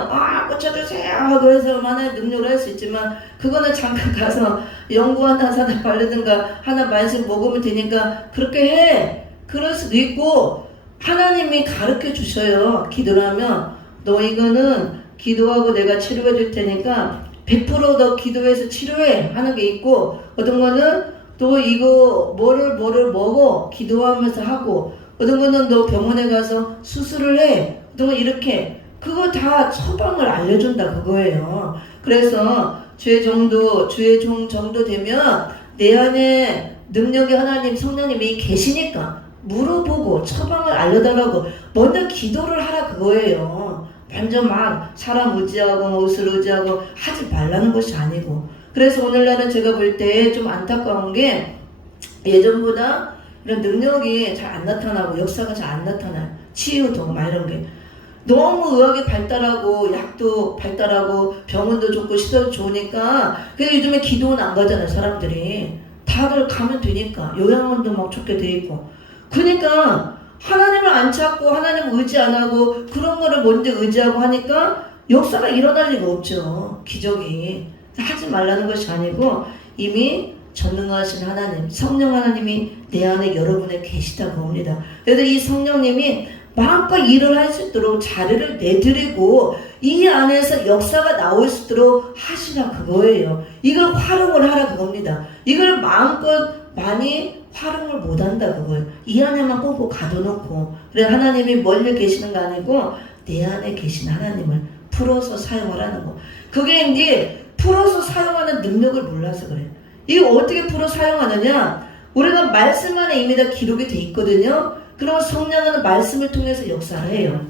고쳐주세요 하고 해서 만에 능력을 할 수 있지만 그거는 잠깐 가서 연고 하나 사다 바르든가 하나 말씀 먹으면 되니까 그렇게 해. 그럴 수도 있고 하나님이 가르쳐 주셔요. 기도를 하면 너 이거는 기도하고 내가 치료해 줄 테니까 100% 너 기도해서 치료해 하는 게 있고 어떤 거는 또 이거 뭐를 먹어 기도하면서 하고 어떤 거는 너 병원에 가서 수술을 해 어떤 거 이렇게 그거 다 처방을 알려준다 그거예요. 그래서 주의 종 정도 되면 내 안에 능력이 하나님 성령님이 계시니까 물어보고 처방을 알려달라고 먼저 기도를 하라 그거예요. 먼저 막 사람 의지하고 의술 의지하고 하지 말라는 것이 아니고. 그래서 오늘날은 제가 볼 때 좀 안타까운 게 예전보다 이런 능력이 잘 안 나타나고 역사가 잘 안 나타나요. 치유도 막 이런 게 너무 의학이 발달하고 약도 발달하고 병원도 좋고 시설도 좋으니까 그래서 요즘에 기도는 안 가잖아요. 사람들이 다들 가면 되니까 요양원도 막 좋게 돼 있고 그러니까 하나님을 안 찾고 하나님을 의지 안 하고 그런 거를 먼저 의지하고 하니까 역사가 일어날 리가 없죠. 기적이 하지 말라는 것이 아니고 이미 전능하신 하나님 성령 하나님이 내 안에 여러분에 계시다고 합니다. 그래서 이 성령님이 마음껏 일을 할 수 있도록 자리를 내드리고 이 안에서 역사가 나올 수 있도록 하시라 그거예요. 이걸 활용을 하라 그겁니다. 이걸 마음껏 많이 활용을 못한다 그거예요. 이 안에만 꽁꽁 가둬놓고 그래 하나님이 멀리 계시는 거 아니고 내 안에 계신 하나님을 풀어서 사용을 하는 거. 그게 이제 풀어서 사용하는 능력을 몰라서 그래요. 이거 어떻게 풀어 사용하느냐? 우리가 말씀 안에 이미 다 기록이 돼 있거든요. 그럼 성령은 말씀을 통해서 역사를 해요.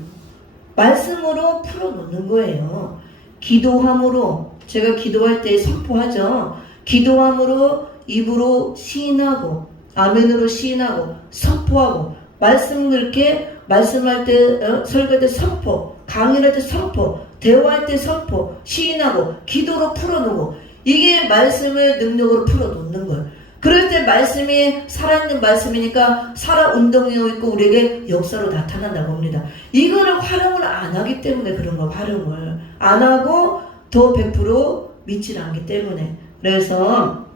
말씀으로 풀어놓는 거예요. 기도함으로 제가 기도할 때 선포하죠. 기도함으로 입으로 시인하고 아멘으로 시인하고 선포하고 말씀을 이렇게 말씀할 때 설교할 때 선포 강의할 때 선포 대화할 때 선포 시인하고 기도로 풀어놓고 이게 말씀을 능력으로 풀어놓는 거예요. 그럴 때 말씀이 살아있는 말씀이니까 살아 운동되어 있고 우리에게 역사로 나타난다고 합니다. 이거를 활용을 안 하기 때문에 그런 거 활용을 안 하고 더 100% 믿질 않기 때문에 그래서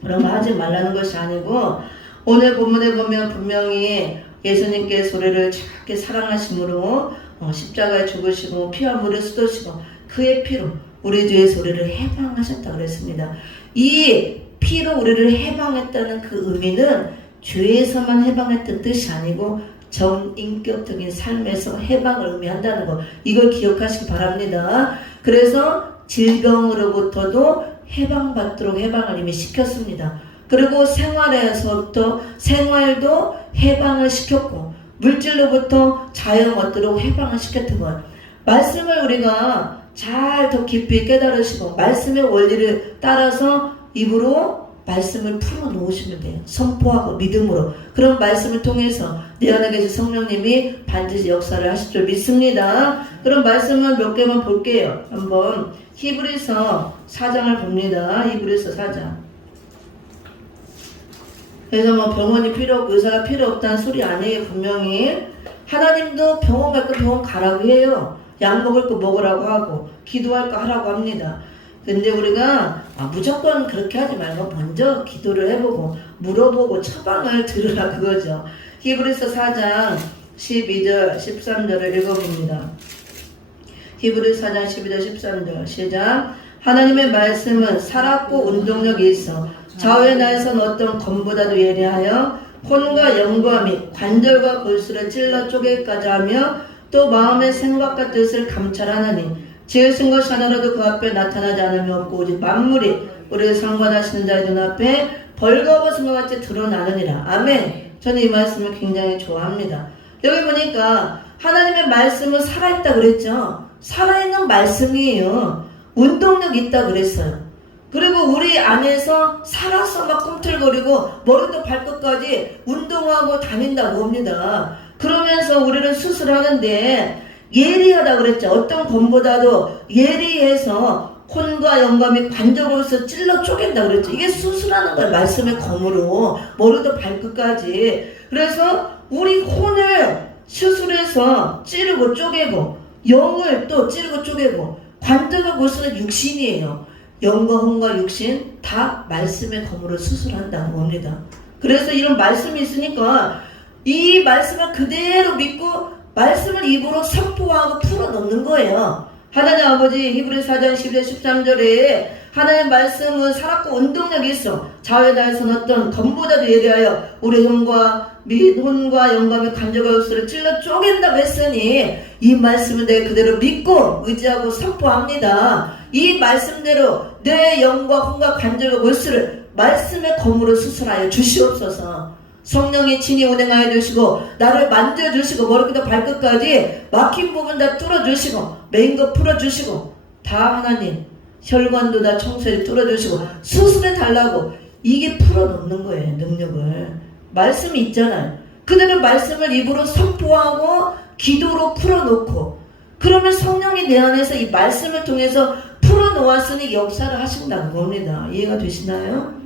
그런 거 하지 말라는 것이 아니고 오늘 본문에 보면 분명히 예수님께서 우리를 작게 사랑하심으로 십자가에 죽으시고 피와 물을 쏟으시고 그의 피로 우리 주에서 우리를 해방하셨다 그랬습니다. 이 피로 우리를 해방했다는 그 의미는 죄에서만 해방했던 뜻이 아니고 전인격적인 삶에서 해방을 의미한다는 거 이걸 기억하시기 바랍니다. 그래서 질병으로부터도 해방받도록 해방을 이미 시켰습니다. 그리고 생활에서부터 생활도 해방을 시켰고 물질로부터 자연 얻도록 해방을 시켰던 거예요. 말씀을 우리가 잘 더 깊이 깨달으시고 말씀의 원리를 따라서 입으로 말씀을 풀어놓으시면 돼요. 선포하고 믿음으로. 그런 말씀을 통해서 내 안에 계신 성령님이 반드시 역사를 하실 줄 믿습니다. 그런 말씀을 몇 개만 볼게요. 한번 히브리서 4장을 봅니다. 히브리서 4장. 그래서 뭐 병원이 필요 없고 의사가 필요 없다는 소리 아니에요. 분명히 하나님도 병원 갈 거 병원 가라고 해요. 약 먹을 거 먹으라고 하고 기도할 거 하라고 합니다. 근데 우리가 무조건 그렇게 하지 말고 먼저 기도를 해보고 물어보고 처방을 들으라 그거죠. 히브리서 4장 12절 13절을 읽어봅니다. 히브리서 4장 12절 13절 시작. 하나님의 말씀은 살았고 운동력이 있어 좌우의 날선 어떤 검보다도 예리하여 혼과 영과 및 관절과 골수를 찔러 쪼개기까지 하며 또 마음의 생각과 뜻을 감찰하느니 지으신 것이 하나라도 그 앞에 나타나지 않음이 없고 오직 만물이 우리를 상관하시는 자의 눈앞에 벌거벗은 것 같이 드러나느니라. 아멘. 저는 이 말씀을 굉장히 좋아합니다. 여기 보니까 하나님의 말씀은 살아있다 그랬죠. 살아있는 말씀이에요. 운동력 있다 그랬어요. 그리고 우리 안에서 살아서 막 꿈틀거리고 머리도 발끝까지 운동하고 다닌다고 합니다. 그러면서 우리를 수술하는데 예리하다 그랬죠. 어떤 검보다도 예리해서 혼과 영과 및 관절로서 찔러 쪼갠다 그랬죠. 이게 수술하는 걸 말씀의 검으로 머리도 발끝까지. 그래서 우리 혼을 수술해서 찌르고 쪼개고 영을 또 찌르고 쪼개고 관절과 골수는 육신이에요. 영과 혼과 육신 다 말씀의 검으로 수술한다고 합니다. 그래서 이런 말씀이 있으니까 이 말씀을 그대로 믿고 말씀을 입으로 선포하고 풀어놓는 거예요. 하나님 아버지 히브리서 4장 12절 13절에 하나님의 말씀은 살았고 운동력이 있어 좌우의 날선 어떤 검보다도 예리하여 우리 혼과 영과 및 관절과 골수를 찔러 쪼갠다고 했으니 이 말씀을 내가 그대로 믿고 의지하고 선포합니다. 이 말씀대로 내 영과 혼과 관절과 골수를 말씀의 검으로 수술하여 주시옵소서. 성령이 친히 운행하여 주시고 나를 만져주시고 머리부터 발끝까지 막힌 부분 다 뚫어주시고 메인 거 풀어주시고 다 하나님 혈관도 다 청소해 뚫어주시고 수술해 달라고 이게 풀어놓는 거예요. 능력을. 말씀이 있잖아요. 그대로 말씀을 입으로 선포하고 기도로 풀어놓고 그러면 성령이 내 안에서 이 말씀을 통해서 풀어놓았으니 역사를 하신다는 겁니다. 이해가 되시나요?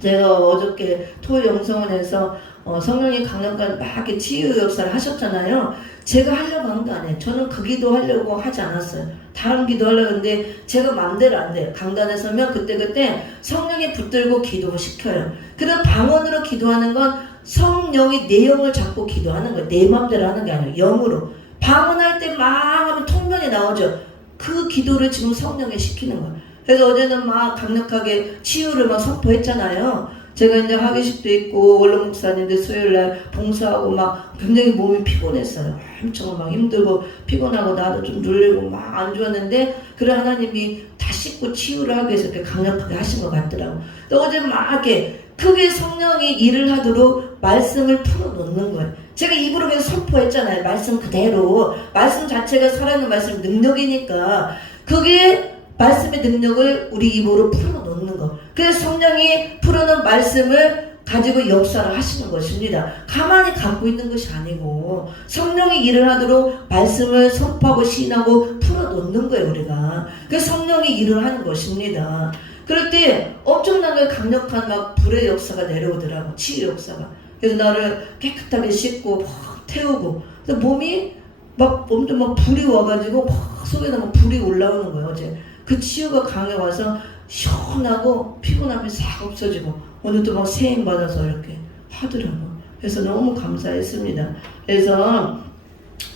제가 어저께 토요 영성원에서 성령이 강력한 막 이렇게 치유 역사를 하셨잖아요. 제가 하려고 한 거 아니에요. 저는 그 기도 하려고 하지 않았어요. 다른 기도 하려고 했는데 제가 마음대로 안 돼요. 강단에 서면 그때 성령이 붙들고 기도시켜요. 그런 방언으로 기도하는 건 성령이 내 영을 잡고 기도하는 거예요. 내 마음대로 하는 게 아니에요. 영으로. 방언할 때 막 하면 통변이 나오죠. 그 기도를 지금 성령에 시키는 거예요. 그래서 어제는 막 강력하게 치유를 막 선포했잖아요. 제가 이제 하계식도 있고 원로 목사님들 수요일날 봉사하고 막 굉장히 몸이 피곤했어요. 엄청 막 힘들고 피곤하고 나도 좀 눌리고 막 안 좋았는데 그래 하나님이 다 씻고 치유를 하기 위해서 이렇게 강력하게 하신 것 같더라고. 또 어제 막 이렇게 크게 성령이 일을 하도록 말씀을 풀어놓는 거예요. 제가 입으로 계속 선포했잖아요. 말씀 그대로. 말씀 자체가 살아있는 말씀 능력이니까 그게 말씀의 능력을 우리 입으로 풀어놓는 것. 그래서 성령이 풀어놓은 말씀을 가지고 역사를 하시는 것입니다. 가만히 갖고 있는 것이 아니고 성령이 일을 하도록 말씀을 선포하고 시인하고 풀어놓는 거예요. 우리가. 그래서 성령이 일을 하는 것입니다. 그럴 때 엄청나게 강력한 막 불의 역사가 내려오더라고. 치유 역사가. 그래서 나를 깨끗하게 씻고 막 태우고 그래서 몸이 막 엄청 막 불이 와가지고 막 속에다 막 불이 올라오는 거예요. 어제. 그 치유가 강해 와서 시원하고 피곤함이 싹 없어지고 오늘도 막 세임 받아서 이렇게 하더라고. 그래서 너무 감사했습니다. 그래서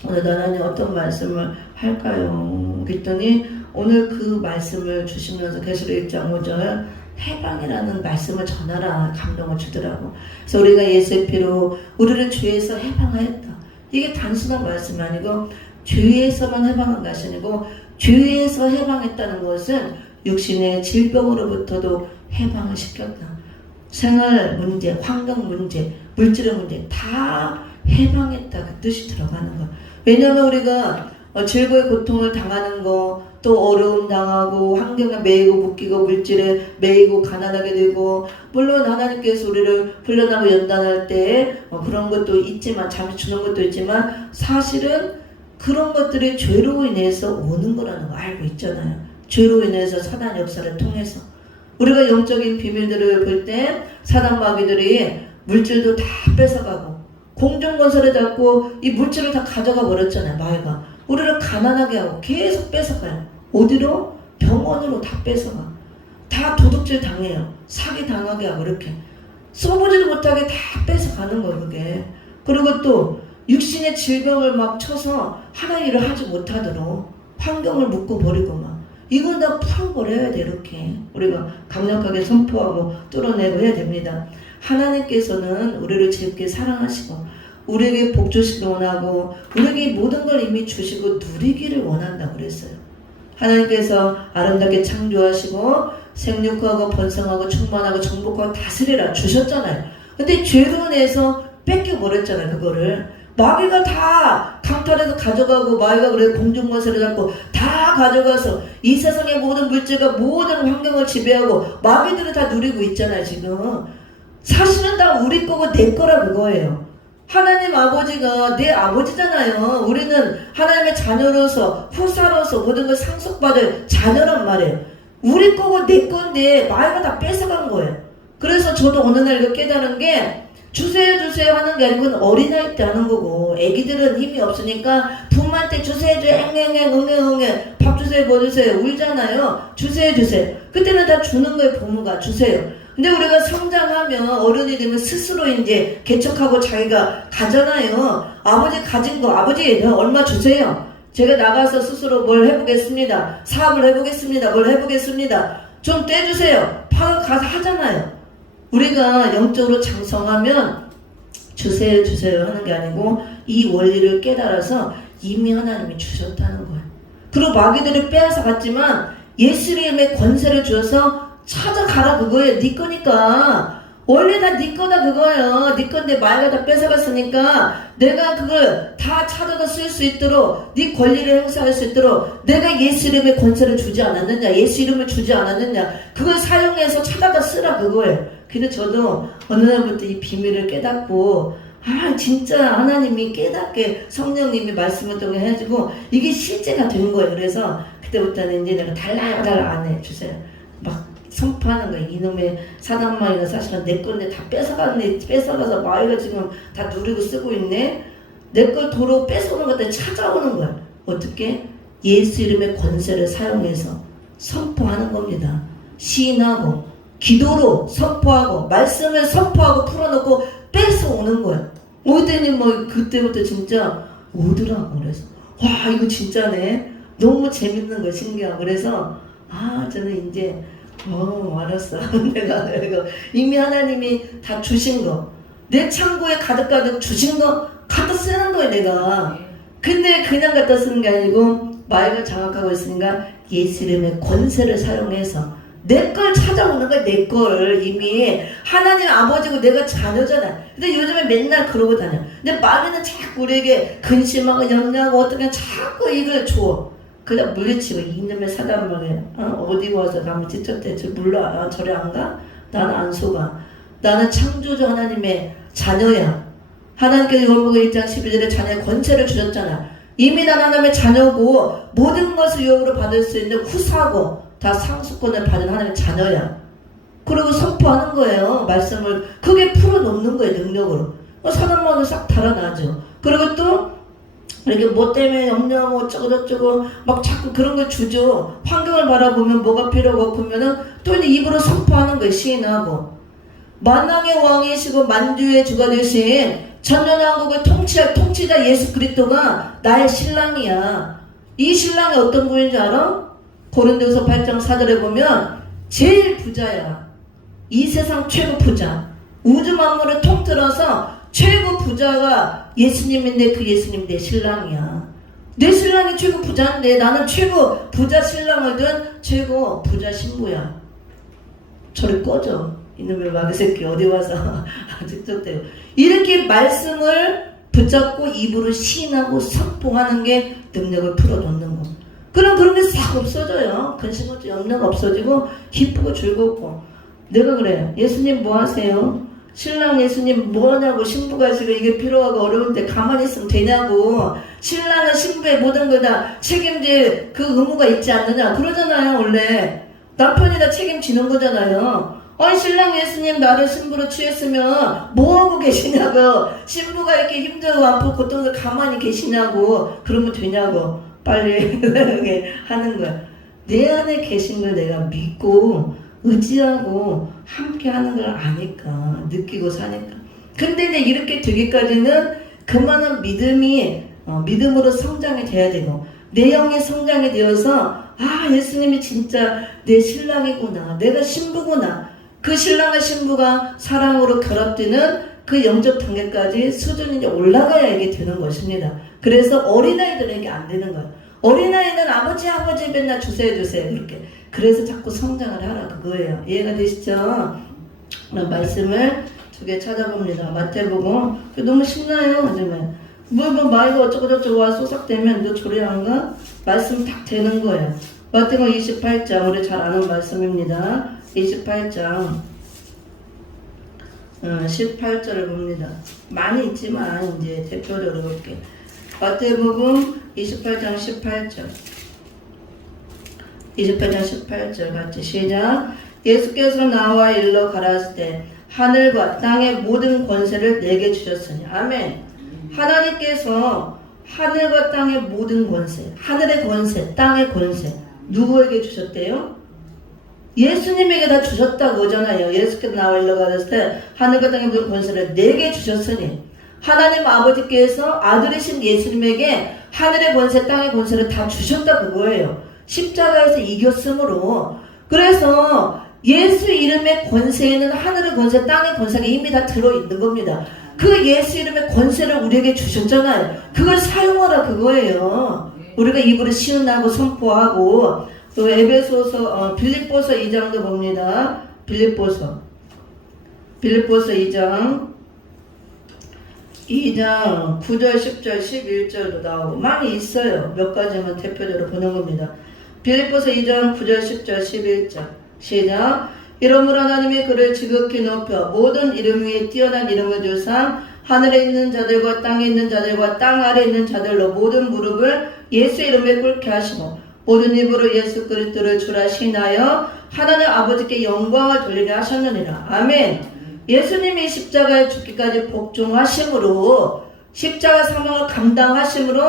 오늘 하나님 어떤 말씀을 할까요? 그랬더니 오늘 그 말씀을 주시면서 계시록 1장 5절 해방이라는 말씀을 전하라 감동을 주더라고. 그래서 우리가 예수의 피로 우리를 죄에서 해방하였다. 이게 단순한 말씀이 아니고 죄에서만 해방한 것이 아니고 죄에서 해방했다는 것은 육신의 질병으로부터도 해방을 시켰다. 생활 문제, 환경 문제, 물질의 문제 다 해방했다. 그 뜻이 들어가는 거. 왜냐하면 우리가 질고의 고통을 당하는 거, 또 어려움 당하고 환경에 매이고 묶이고 물질에 매이고 가난하게 되고, 물론 하나님께서 우리를 훈련하고 연단할 때 그런 것도 있지만, 잠시 주는 것도 있지만, 사실은 그런 것들이 죄로 인해서 오는 거라는 거 알고 있잖아요. 죄로 인해서 사단 역사를 통해서 우리가 영적인 비밀들을 볼 때 사단 마귀들이 물질도 다 뺏어가고 공중건설을 잡고 이 물질을 다 가져가 버렸잖아요. 마귀가 우리를 가난하게 하고 계속 뺏어가요. 어디로? 병원으로 다 뺏어가. 다 도둑질 당해요. 사기 당하게 하고 이렇게 써보지도 못하게 다 뺏어가는 거예요. 그게. 그리고 또 육신의 질병을 막 쳐서 하나의 일을 하지 못하도록 환경을 묶어버리고 막 이건 다 풀어버려야 돼. 이렇게 우리가 강력하게 선포하고 뚫어내고 해야 됩니다. 하나님께서는 우리를 지극히 사랑하시고 우리에게 복 주시길 원하고 우리에게 모든 걸 이미 주시고 누리기를 원한다고 그랬어요. 하나님께서 아름답게 창조하시고 생육하고 번성하고 충만하고 정복하고 다스리라 주셨잖아요. 근데 죄로 인해서 뺏겨버렸잖아요. 그거를 마귀가 다 강탈해서 가져가고, 마귀가 그래 공중건설을 잡고 다 가져가서 이 세상의 모든 물질과 모든 환경을 지배하고 마귀들을 다 누리고 있잖아요. 지금 사실은 다 우리 거고 내 거라 그거예요. 하나님 아버지가 내 아버지잖아요. 우리는 하나님의 자녀로서 후사로서 모든 걸 상속받을 자녀란 말이에요. 우리 거고 내 건데 마귀가 다 뺏어간 거예요. 그래서 저도 어느 날 이거 깨달은 게 주세요 주세요 하는 게 아니고 어린아이 때 하는 거고, 애기들은 힘이 없으니까 부모한테 주세요 주세요 앵앵앵 응애응애 밥 주세요 뭐 주세요 울잖아요. 주세요 주세요. 그때는 다 주는 거예요. 부모가 주세요. 근데 우리가 성장하면 어른이 되면 스스로 이제 개척하고 자기가 가잖아요. 아버지 가진 거 아버지 얼마 주세요. 제가 나가서 스스로 뭘 해보겠습니다. 사업을 해보겠습니다. 뭘 해보겠습니다. 좀 떼주세요. 가서 하잖아요. 우리가 영적으로 장성하면 주세요 주세요 하는 게 아니고 이 원리를 깨달아서 이미 하나님이 주셨다는 거예요. 그리고 마귀들이 빼앗아 갔지만 예수님의 권세를 주어서 찾아가라 그거예요. 네 거니까. 원래 다 네 거다 그거예요. 네 건데 마귀가 다 뺏어갔으니까 내가 그걸 다 찾아다 쓸 수 있도록 네 권리를 행사할 수 있도록 내가 예수 이름의 권세를 주지 않았느냐, 예수 이름을 주지 않았느냐, 그걸 사용해서 찾아다 쓰라 그거예요. 근데 저도 어느 날부터 이 비밀을 깨닫고 진짜 하나님이 깨닫게 성령님이 말씀을 통해 해주고 이게 실제가 된 거예요. 그래서 그때부터는 이제 내가 달라 안 해 주세요. 막 선포하는 거예요. 이놈의 사단마귀가 사실은 내 건데 다 뺏어갔네. 뺏어가서 마귀가 지금 다 누리고 쓰고 있네. 내 걸 도로 뺏어오는 것들 찾아오는 거야. 어떻게? 예수 이름의 권세를 사용해서 선포하는 겁니다. 시인하고 기도로 선포하고 말씀을 선포하고 풀어놓고 뺏어오는 거야. 오더니 뭐 그때부터 진짜 오더라고. 그래서 와 이거 진짜네. 너무 재밌는 거 신기하고 그래서 저는 이제 알았어. 내가 이미 하나님이 다 주신 거, 내 창고에 가득 주신 거 갖다 쓰는 거야 내가. 근데 그냥 갖다 쓰는 게 아니고 마귀가 장악하고 있으니까 예수 이름의 권세를 사용해서 내 걸 찾아오는 거야. 내 걸 이미 하나님 아버지고 내가 자녀잖아. 근데 요즘에 맨날 그러고 다녀. 근데 마귀는 자꾸 우리에게 근심하고 염려하고 어떻게 자꾸 이걸 줘. 그냥 물리치고 이놈의 사단마귀 어디 와서 가면 찢었대. 저 몰라. 저리 안 가? 나는 안 속아. 나는 창조주 하나님의 자녀야. 하나님께서 요한복음 1장 12절에 자녀의 권세를 주셨잖아. 이미 난 하나님의 자녀고 모든 것을 유혹으로 받을 수 있는 후사고 다 상수권을 받은 하나님의 자녀야. 그리고 선포하는 거예요. 말씀을 크게 풀어놓는 거예요. 능력으로. 사단마귀를 싹 달아나죠. 그리고 또 이렇게 뭐 때문에 염려하고 어쩌고 막 자꾸 그런 걸 주죠. 환경을 바라보면 뭐가 필요하고 그러면은 또 이제 입으로 선포하는 거예요. 시인하고 만왕의 왕이시고 만주의 주가 되신 전전왕국을 통치할 통치자 예수 그리스도가 나의 신랑이야. 이 신랑이 어떤 분인지 알아? 고린도서 8장 4절에 보면 제일 부자야. 이 세상 최고 부자. 우주 만물을 통틀어서 최고 부자가 예수님인데 그 예수님 내 신랑이야. 내 신랑이 최고 부자인데 나는 최고 부자 신랑을 둔 최고 부자 신부야. 저리 꺼져. 이놈의 마귀 새끼 어디 와서 직접 대요. 이렇게 말씀을 붙잡고 입으로 시인하고 선포하는 게 능력을 풀어놓는 거. 그럼 그런 게 싹 없어져요. 근심 없지, 염려가 없어지고 기쁘고 즐겁고. 내가 그래요. 예수님 뭐 하세요? 신랑 예수님 뭐하냐고, 신부가 지금 이게 필요하고 어려운데 가만히 있으면 되냐고. 신랑은 신부의 모든 걸 다 책임질 그 의무가 있지 않느냐 그러잖아요. 원래 남편이 다 책임지는 거잖아요. 아니 신랑 예수님 나를 신부로 취했으면 뭐하고 계시냐고. 신부가 이렇게 힘들고 아프고 고통을 가만히 계시냐고. 그러면 되냐고. 빨리 하는 거야. 내 안에 계신 걸 내가 믿고 의지하고 함께 하는 걸 아니까, 느끼고 사니까. 근데 이제 이렇게 되기까지는 그만한 믿음이 믿음으로 성장이 돼야 되고, 내 영이 성장이 되어서 아 예수님이 진짜 내 신랑이구나, 내가 신부구나. 그 신랑과 신부가 사랑으로 결합되는 그 영적 단계까지 수준이 이제 올라가야 이게 되는 것입니다. 그래서 어린아이들에게 안 되는 거예요. 어린아이는 아버지 맨날 주세요 그렇게. 그래서 자꾸 성장을 하라 그거예요. 이해가 되시죠? 말씀을 두 개 찾아봅니다. 마태복음. 너무 신나요 요즘에. 말고 어쩌고저쩌고 와 쏘삭대면 너 조리 안 가? 말씀 딱 되는 거예요. 마태복음 28장 우리 잘 아는 말씀입니다. 28장 18절을 봅니다. 많이 있지만 이제 대표적으로 볼게요. 마태복음 28장 18절 28장 18절 같이 시작. 예수께서 나와 일러 가라사대 때 하늘과 땅의 모든 권세를 내게 주셨으니. 아멘. 하나님께서 하늘과 땅의 모든 권세, 하늘의 권세, 땅의 권세 누구에게 주셨대요? 예수님에게 다 주셨다고 하잖아요. 예수께서 나와 일러 가라사대 때 하늘과 땅의 모든 권세를 내게 주셨으니. 하나님 아버지께서 아들이신 예수님에게 하늘의 권세, 땅의 권세를 다 주셨다 그거예요. 십자가에서 이겼으므로. 그래서 예수 이름의 권세에는 하늘의 권세, 땅의 권세가 이미 다 들어있는 겁니다. 그 예수 이름의 권세를 우리에게 주셨잖아요. 그걸 사용하라 그거예요. 우리가 입으로 시은하고 선포하고. 또 에베소서 빌립보서 2장도 봅니다. 빌립보서 2장 9절 10절 11절도 나오고 많이 있어요. 몇 가지만 대표적으로 보는 겁니다. 빌립보서 2장 9절 10절 11절 시작. 이러므로 하나님이 그를 지극히 높여 모든 이름 위에 뛰어난 이름을 주사 하늘에 있는 자들과 땅에 있는 자들과 땅 아래 있는 자들로 모든 무릎을 예수 이름에 꿇게 하시고 모든 입으로 예수 그리스도를 주라 시인하여 하나님 아버지께 영광을 돌리게 하셨느니라. 아멘. 예수님이 십자가에 죽기까지 복종하심으로, 십자가 사망을 감당하심으로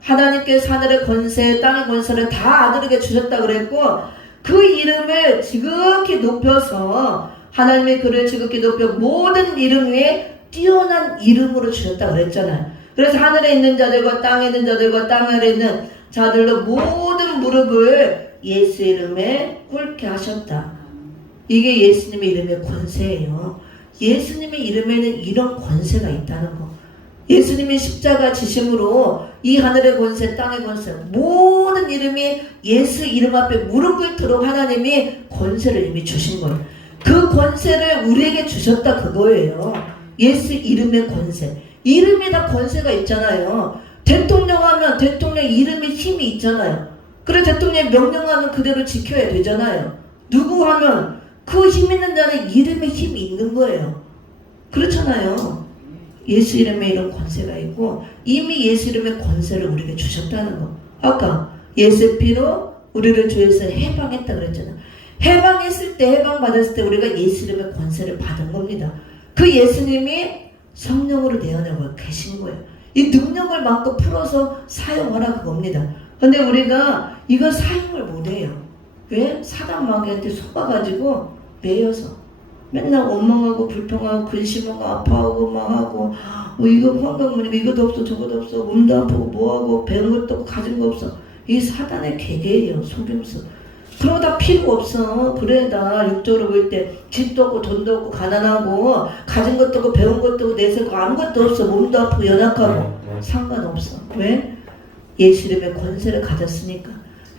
하나님께서 하늘의 권세, 땅의 권세를 다 아들에게 주셨다 그랬고, 그 이름을 지극히 높여서 하나님이 그를 지극히 높여 모든 이름 위에 뛰어난 이름으로 주셨다 그랬잖아요. 그래서 하늘에 있는 자들과 땅에 있는 자들과 땅 아래에 있는 자들로 모든 무릎을 예수 이름에 꿇게 하셨다. 이게 예수님의 이름의 권세예요. 예수님의 이름에는 이런 권세가 있다는 거. 예수님이 십자가 지심으로 이 하늘의 권세, 땅의 권세, 모든 이름이 예수 이름 앞에 무릎 꿇도록 하나님이 권세를 이미 주신 거예요. 그 권세를 우리에게 주셨다 그거예요. 예수 이름의 권세. 이름이 다 권세가 있잖아요. 대통령 하면 대통령 이름에 힘이 있잖아요. 그래 대통령이 명령하면 그대로 지켜야 되잖아요. 누구 하면 그 힘 있는 자는 이름에 힘이 있는 거예요. 그렇잖아요. 예수 이름에 이런 권세가 있고 이미 예수 이름의 권세를 우리에게 주셨다는 거. 아까 예수의 피로 우리를 죄에서 해방했다 그랬잖아요. 해방했을 때, 해방받았을 때 우리가 예수 이름의 권세를 받은 겁니다. 그 예수님이 성령으로 내 안에 계신 거예요. 이 능력을 마음껏 풀어서 사용하라 그겁니다. 근데 우리가 이걸 사용을 못해요. 왜? 사단 마귀한테 속아가지고 매여서 맨날 원망하고 불평하고 근심하고 아파하고 막 하고 이거 환경문이고 이것도 없어 저것도 없어 몸도 아프고 뭐하고 배운 것도 없고 가진 거 없어. 이 사단의 계계예요. 속임수. 그런 거 다 필요 없어. 그래 나 육적으로 볼 때 집도 없고 돈도 없고 가난하고 가진 것도 없고 배운 것도 없고 내세고 아무것도 없어. 몸도 아프고 연약하고 상관없어. 왜? 예수 이름의 권세를 가졌으니까.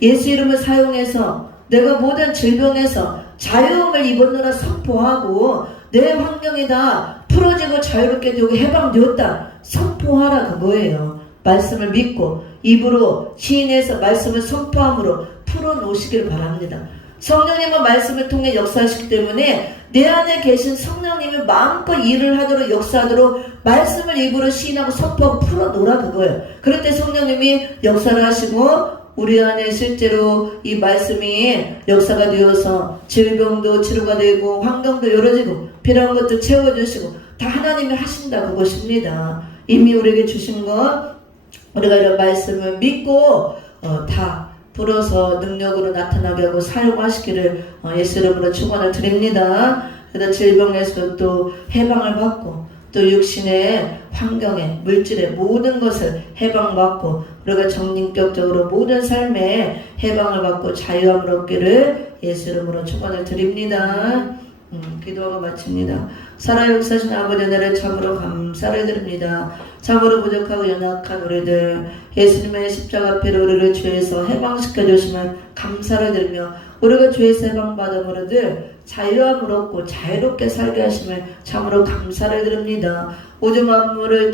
예수 이름을 사용해서 내가 모든 질병에서 자유함을 입었느라 선포하고 내 환경이 다 풀어지고 자유롭게 되고 해방되었다 선포하라 그거예요. 말씀을 믿고 입으로 시인해서 말씀을 선포함으로 풀어놓으시길 바랍니다. 성령님은 말씀을 통해 역사하시기 때문에 내 안에 계신 성령님이 마음껏 일을 하도록 역사하도록 말씀을 입으로 시인하고 선포하고 풀어놓으라 그거예요. 그럴 때 성령님이 역사를 하시고 우리 안에 실제로 이 말씀이 역사가 되어서 질병도 치료가 되고 환경도 열어지고 필요한 것도 채워주시고 다 하나님이 하신다 그것입니다. 이미 우리에게 주신 것 우리가 이런 말씀을 믿고 다 불어서 능력으로 나타나게 하고 사용하시기를 예수 이름으로 축원을 드립니다. 그래서 질병에서 또 해방을 받고 또 육신의 환경에 물질의 모든 것을 해방받고 우리가 정신격적으로 모든 삶에 해방을 받고 자유함을 얻기를 예수 이름으로 축원을 드립니다. 기도하고 마칩니다. 살아 역사하신 아버지 은혜를 참으로 감사를 드립니다. 참으로 부족하고 연약한 우리들 예수님의 십자가 피로 우리를 죄에서 해방시켜 주시면 감사를 드리며 우리가 죄에서 해방받은 우리들 자유함을 얻고 자유롭게 살게 하심을 참으로 감사를 드립니다. 우주 만물을